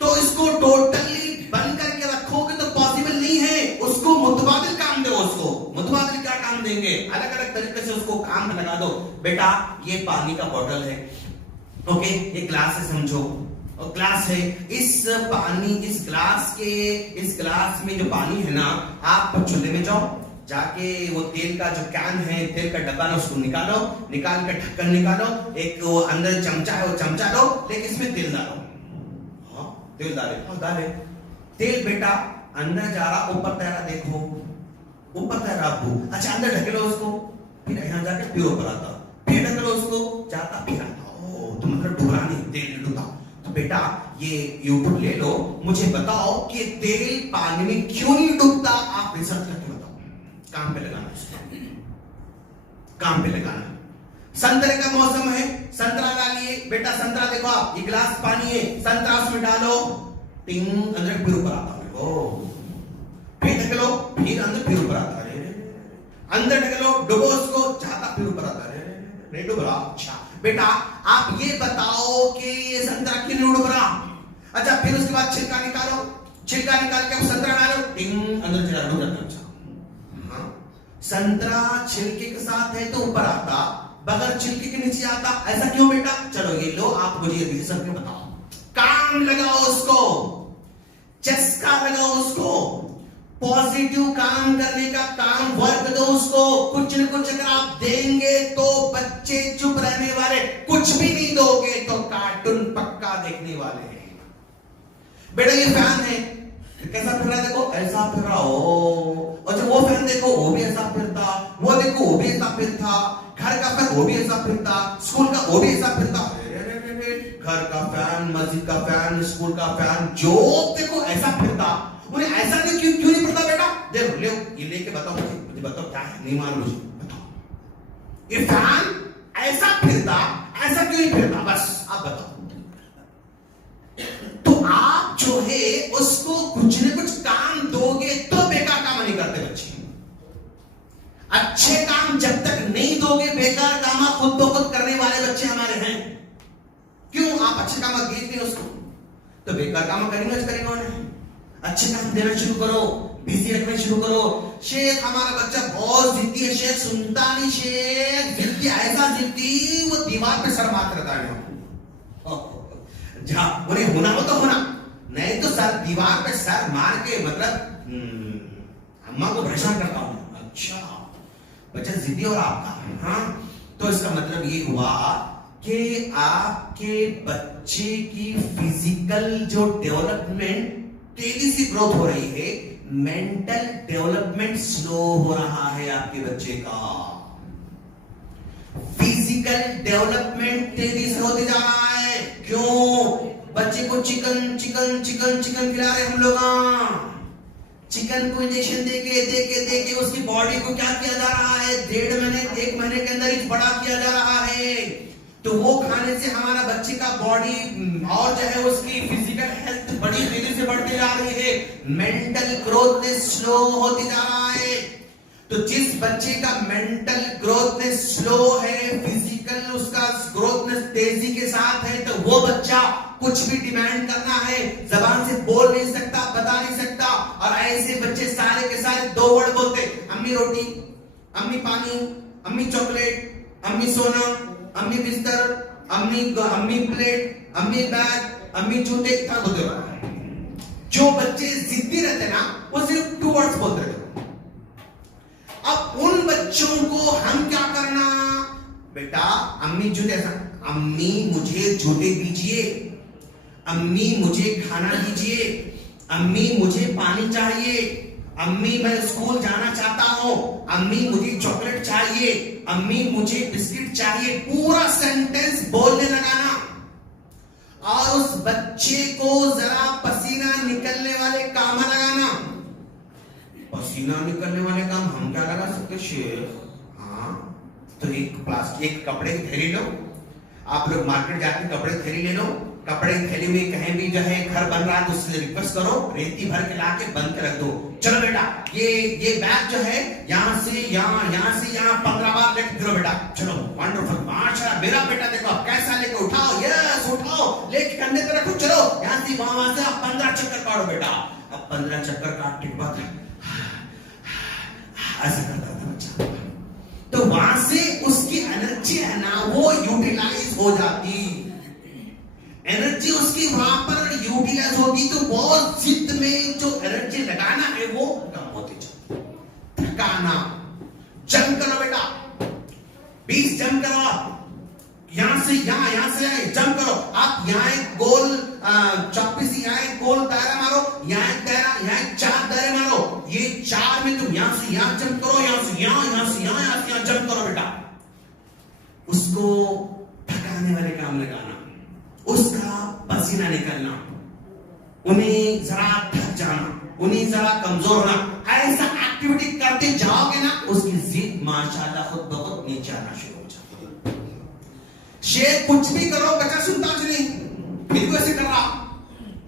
तो इसको टोटली बंद करके रखोगे तो पॉसिबल नहीं है। उसको मुतबादिल काम दो। उसको मुतबादिल क्या काम देंगे? अलग अलग तरीके से उसको काम में लगा दो। बेटा ये पानी का बोतल है, ओके, ये ग्लास है समझो, और ग्लास है। इस ग्लास में जो पानी है ना, आप चूल्हे में जाओ, जाके वो तेल का जो कैन है, तेल का डब्बा ना, उसको निकालो, निकाल के ढक्कन निकालो, एक वो अंदर चमचा है वो चमचा लो, लेकिन इसमें तेल डालो। हाँ तेल डाले। तेल बेटा अंदर जा रहा, ऊपर तैरा, देखो ऊपर तैरा। अच्छा अंदर ढकेलो उसको, फिर यहाँ जाके फिर ऊपर आता, फिर ढकेलो उसको, जाता फिर आता। तो मतलब डूबा नहीं, तेल नहीं डूबा। तो बेटा ये यूट्यूब ले लो, मुझे बताओ कि तेल पानी में क्यों नहीं डूबता? आप रिसर्च करके बताओ। काम पे लगाना, काम पे लगाना। संतरे का मौसम है, संतरा डालिए बेटा। संतरा देखो आप, ये गिलास पानी है, संतरा उसमें डालो, टिंग अंदर फिर ऊपर आता है। फिर ढकेलो, फिर अंदर फिर ऊपर आता है। अंदर ढकेलो, डुबो उसको, जाता फिर ऊपर आता है। नहीं डूब रहा। अच्छा बेटा आप ये बताओ कि ये संतरा क्यों नहीं डूब रहा? अच्छा फिर उसके बाद छिलका निकालो, छिलका निकाल के संतरा डालो, टिंग अंदर चला डूब जाता। अच्छा हाँ, संतरा छिलके के साथ है तो ऊपर आता, बगैर छिलके के नीचे आता। ऐसा क्यों बेटा? चलो ये लो, आप मुझे रिजल्ट में बताओ। काम लगाओ उसको, चस्का लगाओ उसको, पॉजिटिव काम करने का काम वर्क दो उसको। कुछ न कुछ अगर आप देंगे तो बच्चे चुप रहने वाले, कुछ भी नहीं दोगे तो कार्टून पक्का देखने वाले हैं। बेटा ये फैन है, कैसा फिर रहा देखो, ऐसा फिर रहा हो। और जब वो फैन देखो वो भी ऐसा फिरता, वो देखो वो भी ऐसा फिरता, घर का फैन वो भी ऐसा फिरता, स्कूल का वो भी ऐसा फिरता। घर का फैन, मस्जिद का फैन, स्कूल का फैन, जो देखो ऐसा फिरता। उन्हें ऐसा नहीं क्यों नहीं फिरता बेटा? देखो ले ये लेके बताओ मुझे बताओ क्या है, नहीं मालूम मुझे बताओ। ये फैन ऐसा फिरता, ऐसा क्यों नहीं फिरता? बस आप बताओ। तो आप जो है उसको कुछ न कुछ काम दोगे तो बेकार काम नहीं करते बच्चे। अच्छे काम जब तक नहीं दोगे, बेकार काम खुद ब खुद करने वाले बच्चे हमारे हैं। क्यों? आप अच्छे काम देते नहीं उसको तो बेकार काम करेंगे उन्हें। अच्छे काम देना शुरू करो, बिजी रखना शुरू करो। शेख हमारा बच्चा बहुत जिद्दी है, शेख सुनता नहीं, शेख जिद्दी, ऐसा जिद्दी वो दीवार पे सर मार करता है। जहां उन्हें होना हो तो होना, नहीं तो सर दीवार पे सर मार के मतलब अम्मा को परेशान करता हूं। अच्छा बच्चा जिद्दी और आपका, हाँ तो इसका मतलब ये हुआ कि आपके बच्चे की फिजिकल जो डेवलपमेंट तेजी से ग्रोथ हो रही है, मेंटल डेवलपमेंट स्लो हो रहा है आपके बच्चे का। फिजिकल डेवलपमेंट तेजी से होते जा रहा है। क्यों? बच्चे को चिकन चिकन चिकन चिकन खिला रहे हम लोग। चिकन को इंजेक्शन देके देके देके उसकी बॉडी को क्या किया जा रहा है, 1.5 महीने 1 महीने के अंदर ही बड़ा किया जा रहा है। तो वो खाने से हमारा बच्चे का बॉडी और जो है उसकी फिजिकल हेल्थ बड़ी तेजी से बढ़ती जा रही है, मेंटल ग्रोथ स्लो होती जा रहा है। तो जिस बच्चे का मेंटल ग्रोथ स्लो है, फिजिकल उसका ग्रोथ तेजी के साथ है, तो वो बच्चा कुछ भी डिमांड करना है, जबान से बोल नहीं सकता, बता नहीं सकता। और ऐसे बच्चे सारे के सारे 2 वर्ड बोलते, अम्मी रोटी, अम्मी पानी, अम्मी चॉकलेट, अम्मी सोना, अम्मी बिस्तर, अम्मी प्लेट, अम्मी बैग, अम्मी जूते, इतना बोलते हो। जो बच्चे जिद्दी रहते ना वो सिर्फ 2 वर्ड्स बोलते रहते। अब उन बच्चों को हम क्या करना, बेटा अम्मी जूते, अम्मी मुझे जूते दीजिए, अम्मी मुझे खाना दीजिए, अम्मी मुझे पानी चाहिए, अम्मी मैं स्कूल जाना चाहता हूं, अम्मी मुझे चॉकलेट चाहिए, अम्मी मुझे बिस्किट चाहिए। पूरा सेंटेंस बोलने लगाना और उस बच्चे को जरा पसीना निकलने वाले काम लगाना। पसीना निकलने वाले काम हम क्या लगा सकते शेख? हाँ तो एक प्लास्टिक कपड़े की थैली लो, आप लोग मार्केट जाके कपड़े की थैली ले लो, कपड़े की थैली में कहीं भी जो है घर बन रहा है तो उससे रिक्वेस्ट करो, रेती भर के लाके बंद के रख दो। चलो बेटा ये बैग जो है यहाँ से यहाँ 15 बार लेके फिरो बेटा, चलो वंडरफुल, माशाल्लाह मेरा बेटा देखो कैसा लेके उठाओ, यस उठाओ, लेके कंधे पे रखो, चलो यहाँ से वहां से आप 15 चक्कर काटो बेटा। अब 15 चक्कर काटने के बाद ऐसा करता था बच्चा, तो वहां से उसकी एनर्जी है ना वो यूटिलाइज हो जाती, एनर्जी उसकी वहां पर यूटिलाइज होगी, तो बहुत जिद में जो एनर्जी लगाना है वो कम होती जाती। थकाना, जंप करो बेटा, 20 जंप करो, आप यहां से यहां से जंप करो। आप यहाँ एक गोल चौकी से यहाँ एक गोल दायरा मारो, यहाँ एक दायरा, यहाँ एक 4 दायरे मारो, ये 4 में तुम यहाँ से यहाँ जंप करो, यहाँ से यहाँ जंप करो बेटा। उसको थकाने वाले काम लगाना, उसका पसीना निकलना, उन्हें जरा थक जाना, उन्हें जरा कमजोर होना, ऐसा एक्टिविटी करते जाओगे ना उसकी जिद माशाल्लाह खुद ब खुद नीचे आना शुरू हो जाती है। शेर कुछ भी करो बच्चा सुनता नहीं, फिर भी ऐसे कर रहा,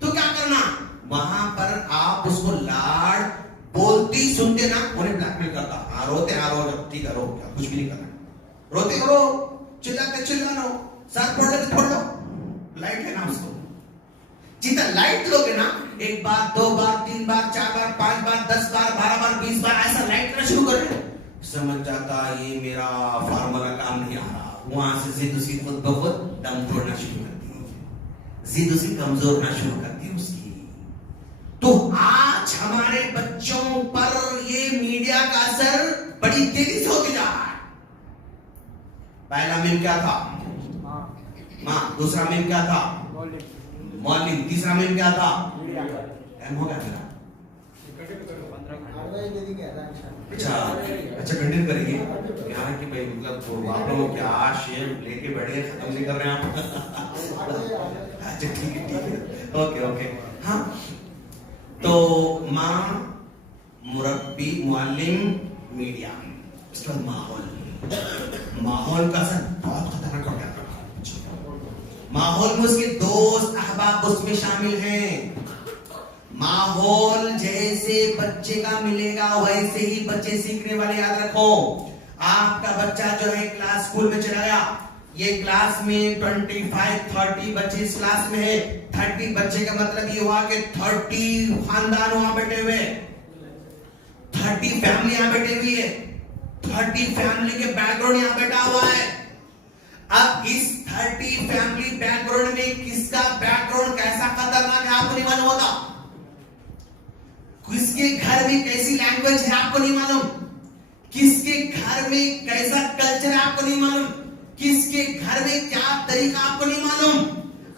तो क्या करना, वहां पर आप उसको लाड बोलती सुनते ना उन्हें ब्लैकमेल करता। हाँ रोते, हाँ रो, ठीक है रो, कुछ भी नहीं करना, रोते रो, चिल्लाते चिल्लानो, सर फोड़ लेते फोड़ लो, लाइट है ना उसको। जितना लाइट लोगे ना, 1 बार 2 बार 3 बार 4 बार 5 बार 10 बार 12 बार 20 बार ऐसा लाइट करना शुरू करें, समझ जाता ये मेरा फार्मूला काम नहीं आ रहा। वहां से जिद उसकी खुद ब खुद दम तोड़ना शुरू करती है, जिद उसकी कमजोर होना शुरू करती है उसकी। तो आज हमारे बच्चों पर ये मीडिया का असर बड़ी तेजी से होते जा रहा है। पहला मीम क्या था? माँ। दूसरा मीम क्या था? मॉर्निंग। तीसरा मीम क्या था? टाइम हो गया मेरा, अच्छा अच्छा कंटिन्यू करेंगे क्या कि भाई मतलब आप लोग क्या शेर लेके बैठ गए, खत्म नहीं कर रहे हैं आप? अच्छा ठीक है ओके ओके। हाँ तो माँ, मुरब्बी, मुअल्लिम, मीडिया, उसके बाद माहौल। माहौल का असर बहुत खतरनाक हो गया। माहौल में उसके दोस्त अहबाब उसमें शामिल हैं। माहौल जैसे बच्चे का मिलेगा वैसे ही बच्चे सीखने वाले। याद रखो, आपका बच्चा जो है क्लास स्कूल में चला गया, ये क्लास में 25-30 बच्चे इस क्लास में है। 30 बच्चे का मतलब ये हुआ कि 30 खानदान वहां बैठे हुए, 30 फैमिली यहां बैठी हुई है, 30 फैमिली के बैकग्राउंड यहां बैठा हुआ है। अब इस 30 फैमिली बैकग्राउंड में किसका बैकग्राउंड कैसा खतरनाक है आपको नहीं मालूम होता। किसके घर में कैसी लैंग्वेज है आपको नहीं मालूम, किसके घर में कैसा कल्चर है आपको नहीं मालूम, किसके घर में क्या तरीका आपको नहीं मालूम।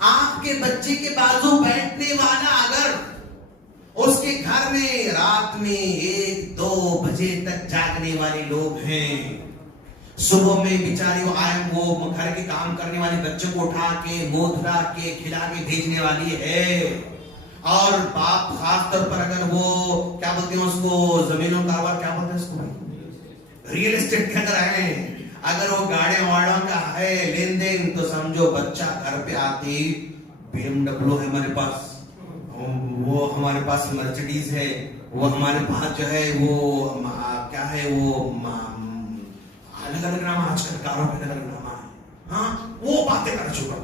आपके बच्चे के बाजू बैठने वाला अगर उसके घर में रात में 1-2 बजे तक जागने वाले लोग हैं, सुबह में बेचारी वो घर के काम करने वाले बच्चों को उठा के मुंह धुला के खिला के भेजने वाली है, और बाप खास तौर पर अगर वो क्या बोलते हैं उसको, जमीनों का कारोबार क्या बोलते हैं उसको, रियल एस्टेट के अंदर है, अगर वो गाड़ियां वाड़ों का है लेन देन, तो समझो बच्चा घर पे आते BMW है हमारे पास, वो हमारे पास मर्सिडीज है, वो हमारे पास जो है वो क्या है वो अलग अलग नाम आजकल कारों पे अलग अलग नाम है। हाँ वो बातें कर चुका।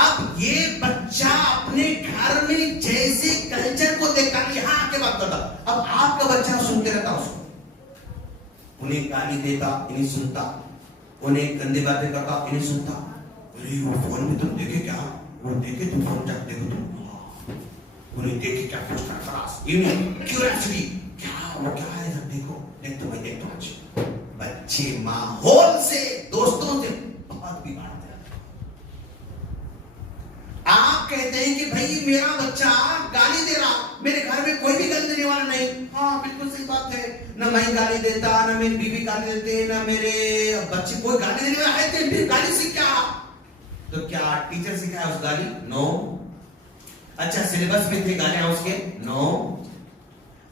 अब ये बच्चा अपने घर में जैसे कल्चर को देखता है, यहाँ आके बात करता, अब आपका बच्चा सुनते रहता उसको, उन्हें गाली देता इन्हें सुनता, उन्हें गंदी बातें करता इन्हें सुनता। अरे वो फोन में तुम देखे क्या, वो देखे तुम फोन जाके देखो तुम, उन्हें देखे क्या कुछ करता, क्यूरियोसिटी क्या वो क्या है जब देखो, देख तो भाई देख तो अच्छी। बच्चे माहौल से दोस्तों से बहुत बिगाड़ते हैं। आप कहते हैं कि भाई मेरा बच्चा गाली दे रहा, मेरे घर में कोई भी गाली देने वाला नहीं। हाँ बिल्कुल सही बात है, ना मैं गाली देता, ना मेरी बीवी गाली देते, ना मेरे बच्चे कोई गाली देने वाला है, गाली सीख क्या? तो क्या टीचर सिखाया उस गाली? नो। अच्छा सिलेबस में थे गालियां उसके? नो।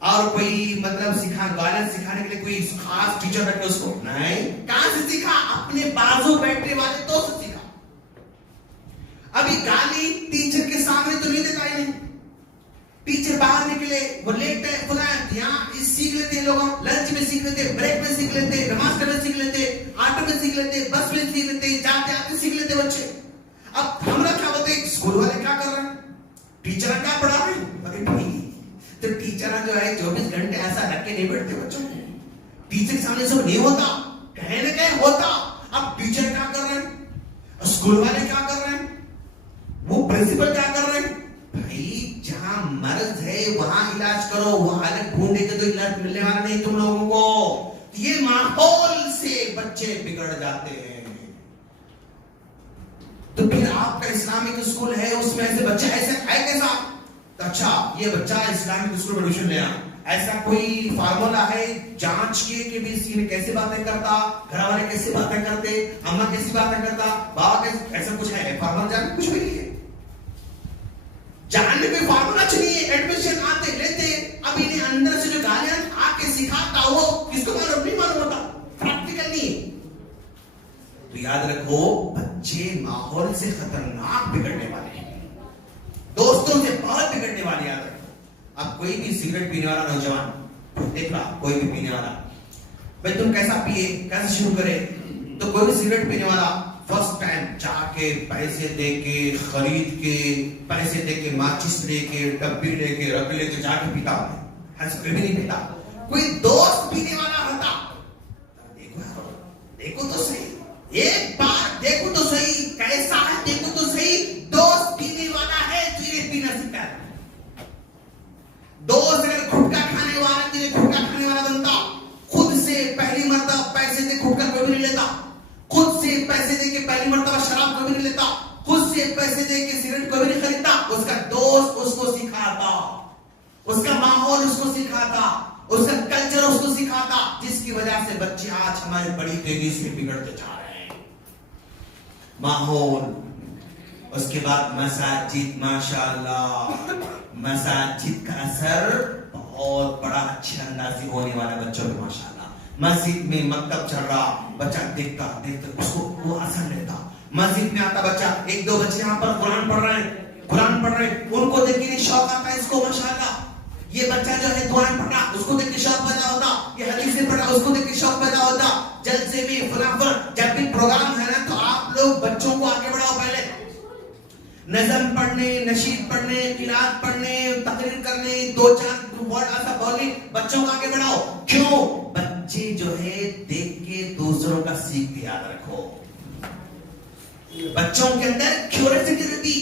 और कोई मतलब गालियां सिखाने के लिए कोई खास टीचर रखे उसको? नहीं। कहां से सीखा? अपने बाजू बैठने वाले दोस्त से सीखा। अभी गाली टीचर के सामने तो नहीं देता ही नहीं, टीचर बाहर निकले, वो लेट है खुला यहाँ सीख लेते हैं, लोगों लंच में सीख लेते, ब्रेक में सीख लेते, नमाज में सीख लेते, ऑटो में सीख लेते, बस में सीख लेते, जाते आते सीख लेते बच्चे। अब हम लोग क्या बोलते हैं, स्कूल वाले क्या कर रहे हैं, टीचर क्या पढ़ा रहे हैं? अरे भाई तो टीचर जो है 24 घंटे ऐसा रख के नहीं बैठते बच्चों को, टीचर के सामने सब नहीं होता, कहीं ना कहीं होता। अब टीचर क्या कर रहे हैं, स्कूल वाले क्या कर रहे हैं, वो प्रिंसिपल क्या कर रहे हैं? भाई जहां मर्ज है वहां इलाज करो, वहां अलग ढूंढे के तो इलाज मिलने वाला नहीं तुम लोगों को। ये माहौल से बच्चे बिगड़ जाते हैं। तो फिर आपका इस्लामिक स्कूल है, उसमें ऐसे बच्चे ऐसे है कैसा? अच्छा ये बच्चा इस्लामिक स्कूल में एडमिशन लिया, ऐसा कोई फार्मूला है जांच के भी इसकी कैसे बातें करता, घर वाले कैसे बातें करते, अम्मा कैसी बातें करता, बाबा कैसे, ऐसा कुछ है फार्मूला? जानने कुछ भी नहीं है, जानने में फार्मूला चाहिए, एडमिशन आते लेते। अब इन्हें अंदर से जो गालियां आके सिखाता वो किसको मालूम? नहीं मालूम होता, प्रैक्टिकल नहीं है। तो याद रखो बच्चे माहौल से खतरनाक बिगड़ने वाले हैं, दोस्तों से बहुत बिगड़ने वाले। याद रखो, अब कोई भी सिगरेट पीने वाला नौजवान देख रहा, कोई भी पीने वाला, भाई तुम कैसा पिए, कैसे शुरू करे? तो कोई भी सिगरेट पीने वाला फर्स्ट टाइम जाके पैसे देके खरीद के, पैसे देके माचिस लेके, डब्बी लेके, रख लेके जाके पीता है, ऐसा कोई भी नहीं पीता। कोई दोस्त पीने वाला होता, देखो तो सही, एक बार देखो तो सही कैसा है, देखो तो सही, दोस्त पीने वाला है तो ये पीना सीखता है। दोस्त अगर गुटखा खाने वाला तो ये गुटखा खाने वाला बनता। खुद से पहली मर्तबा पैसे दे गुटखा कोई भी नहीं लेता, खुद से पैसे दे के पहली मर्तबा शराब कोई भी नहीं लेता, खुद से पैसे दे के सिगरेट कोई भी नहीं खरीदता। उसका दोस्त उसको सिखाता, उसका माहौल उसको सिखाता। उसका कल्चर उसको सिखाता, जिसकी वजह से बच्चे आज हमारे बड़ी तेजी से बिगड़ते जा रहे हैं। माहौल, उसके बाद मसाजिद, माशाअल्लाह मसाजिद का असर बहुत बड़ा अच्छे अंदाज से होने वाला बच्चों पे माशाअल्लाह। मस्जिद में मकतब चल रहा, बच्चा देखता देखते उसको वो असर लेता। मस्जिद में आता बच्चा, एक दो बच्चे यहाँ पर कुरान पढ़ रहे हैं, उनको देख के शौक आता है इसको माशाअल्लाह। ये बच्चा जो है दुआएं पढ़ रहा, उसको देख के शौक पैदा होता। ये हदीसें पढ़ रहा, उसको देख के शौक पैदा होता। जलसे में फलाफल जब भी प्रोग्राम है ना, तो आप लोग बच्चों को आगे बढ़ाओ। पहले नज़म पढ़ने, नशीद पढ़ने, किरात पढ़ने, तकरीर करने, दो चार वर्ड ऐसा बोले, बच्चों को आगे बढ़ाओ। क्यों? बच्चे जो है देख के दूसरों का सीख याद रखो। बच्चों के अंदर क्यूरियोसिटी रहती,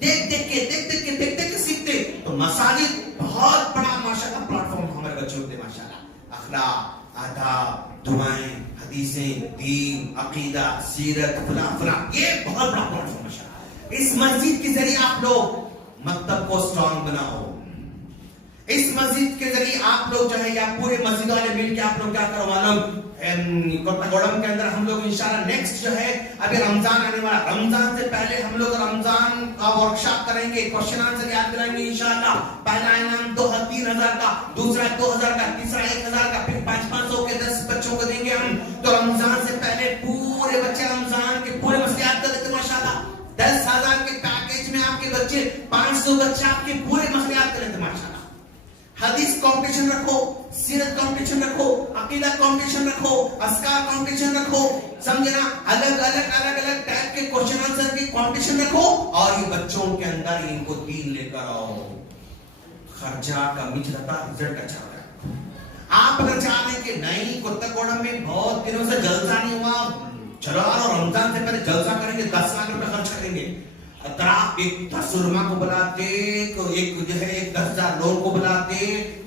देख देख के सीखते। तो मसाजिद बहुत बड़ा माशाअल्लाह प्लेटफॉर्म हमारे बच्चों के माशाअल्लाह। अखलाक, आदाब, दुआएं, हदीसें, दीन, अकीदा, सीरत, फला ये बहुत बड़ा प्लेटफॉर्म माशाअल्लाह। इस मस्जिद के जरिए आप लोग मकतब को स्ट्रॉन्ग बनाओ। इस मस्जिद के जरिए आप लोग जो है, या पूरे मस्जिद वाले मिलकर आप लोग क्या करो मालूम, कोट्टागोडम के अंदर हम लोग इंशाल्लाह नेक्स्ट जो है, अभी रमजान आने वाला, रमजान से पहले हम लोग रमजान का वर्कशॉप करेंगे, क्वेश्चन आंसर याद कराएंगे इंशाल्लाह। पहला इनाम 3,000 का, दूसरा 2,000 का, तीसरा 1,000 का, फिर 500 के 10 बच्चों को देंगे हम। तो रमजान से पहले पूरे बच्चे रमजान के पूरे मसले याद कर लेते माशाल्लाह। 10,000 के पैकेज में आपके बच्चे 500 बच्चे आपके पूरे मसले याद कर लेते माशाल्लाह। हदीस कंपटीशन रखो, सीरत कंपटीशन रखो, अकीदा कंपटीशन रखो, अस्कार कंपटीशन रखो, समझे ना? अलग अलग टाइप के क्वेश्चन आंसर की कंपटीशन रखो, और ये बच्चों के अंदर इनको दीन लेकर आओ। खर्चा कम ही रहता, रिजल्ट अच्छा होता है। आप अगर चाह रहे कि नहीं कोट्टागोडम में बहुत दिनों से जलसा नहीं हुआ, चलो रमजान से पहले जलसा करेंगे, 10 लाख रुपए खर्च करेंगे, एक 10 उलमा को बुलाते, एक जो है 10,000 लोगों को बुलाते,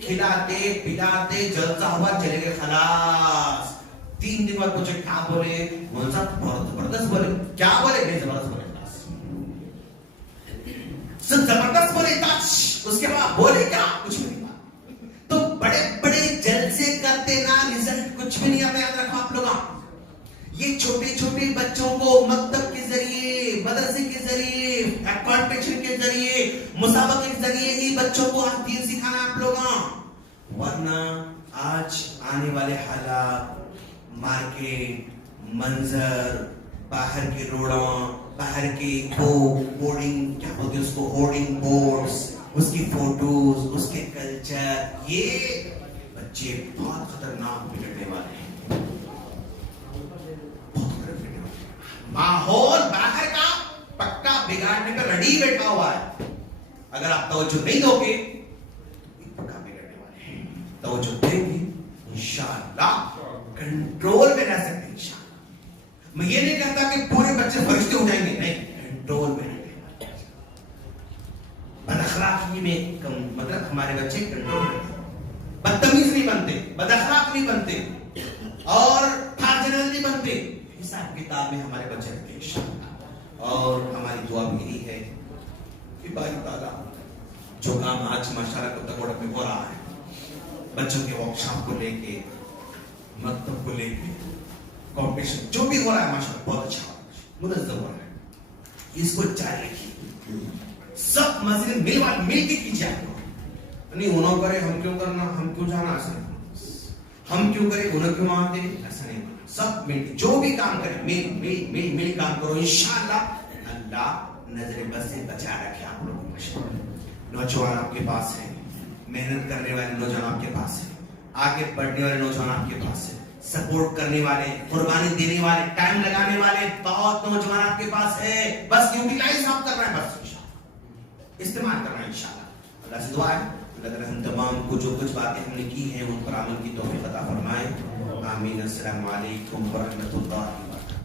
खिलाते पिलाते, जलसा हुआ, चले गए खलास। 3 दिन बाद पूछे क्या बोले, मौलवी बहुत जबरदस्त बोले। क्या बोले? नहीं जबरदस्त बोले, सिर्फ जबरदस्त बोले, उसके बाद बोले क्या? कुछ भी नहीं। तो बड़े बड़े जलसे करते ना, रिजल्ट कुछ भी नहीं आता। याद रखो आप लोग, ये छोटे छोटे बच्चों को मकतब के जरिए, मदरसे के जरिए, कॉम्पिटिशन के जरिए, मुसाबके के जरिए ही बच्चों को दीन सिखाना आप लोगों। वरना आज आने वाले हालात, मार्केट, मंजर, बाहर के रोडों, बाहर के बोर्डिंग, क्या बोलते हैं उसको, होर्डिंग बोर्ड्स, उसकी फोटोज, उसके कल्चर, ये बच्चे बहुत खतरनाक बिगड़ने वाले हैं। माहौल बाहर का पक्का बिगाड़ने पर रेडी बैठा हुआ है। अगर आप तवज्जो नहीं दोगे, पक्का बिगड़ने वाले हैं। तवज्जो देंगे इंशाअल्लाह कंट्रोल में रह सकते हैं इंशाअल्लाह। मैं ये नहीं कहता कि पूरे बच्चे फरिश्ते हो जाएंगे, नहीं, कंट्रोल में रहेंगे। बदअखलाकी में मतलब हमारे बच्चे कंट्रोल में रहते, बदतमीज नहीं बनते, बदअखलाक नहीं बनते, और फाजिल नहीं बनते। हिसाब किताब में हमारे बच्चे रहते हैं इंशाअल्लाह। और हमारी दुआ भी यही है कि बारी ताला जो काम आज माशाअल्लाह कोट्टागोडम में हो रहा है, बच्चों के वर्कशॉप को लेके, मकतब को लेके, कॉम्पिटिशन जो भी हो रहा है माशाअल्लाह बहुत अच्छा हो रहा है, मुनज़्ज़म हो रहा है। इसको जारी रखिए, सब मस्जिद मिल के कीजिए। आप नहीं उन्होंने करे हम क्यों करना, हम क्यों जाना, ऐसा नहीं। हम क्यों करें, उन्हें क्यों मानते, ऐसा नहीं। सब मिल, जो भी काम करें मिल काम करो इंशाअल्लाह। अल्लाह नजर बस से बचा रखे आप लोगों को। नौजवान आपके पास है, मेहनत करने वाले नौजवान आपके पास है, आगे बढ़ने वाले नौजवान आपके पास है, सपोर्ट करने वाले, कुर्बानी देने वाले, टाइम लगाने वाले बहुत नौजवान आपके पास है। बस यूटिलाइज आप कर रहे हैं, बस इंशाअल्लाह इस्तेमाल कर रहे हैं इंशाअल्लाह। अल्लाह से दुआ है अल्लाह हम तमाम को जो कुछ बातें हमने की हैं उन पर अमल की तौफीक अता फरमाए। आमीन। अस्सलामु अलैकुम व रहमतुल्लाह।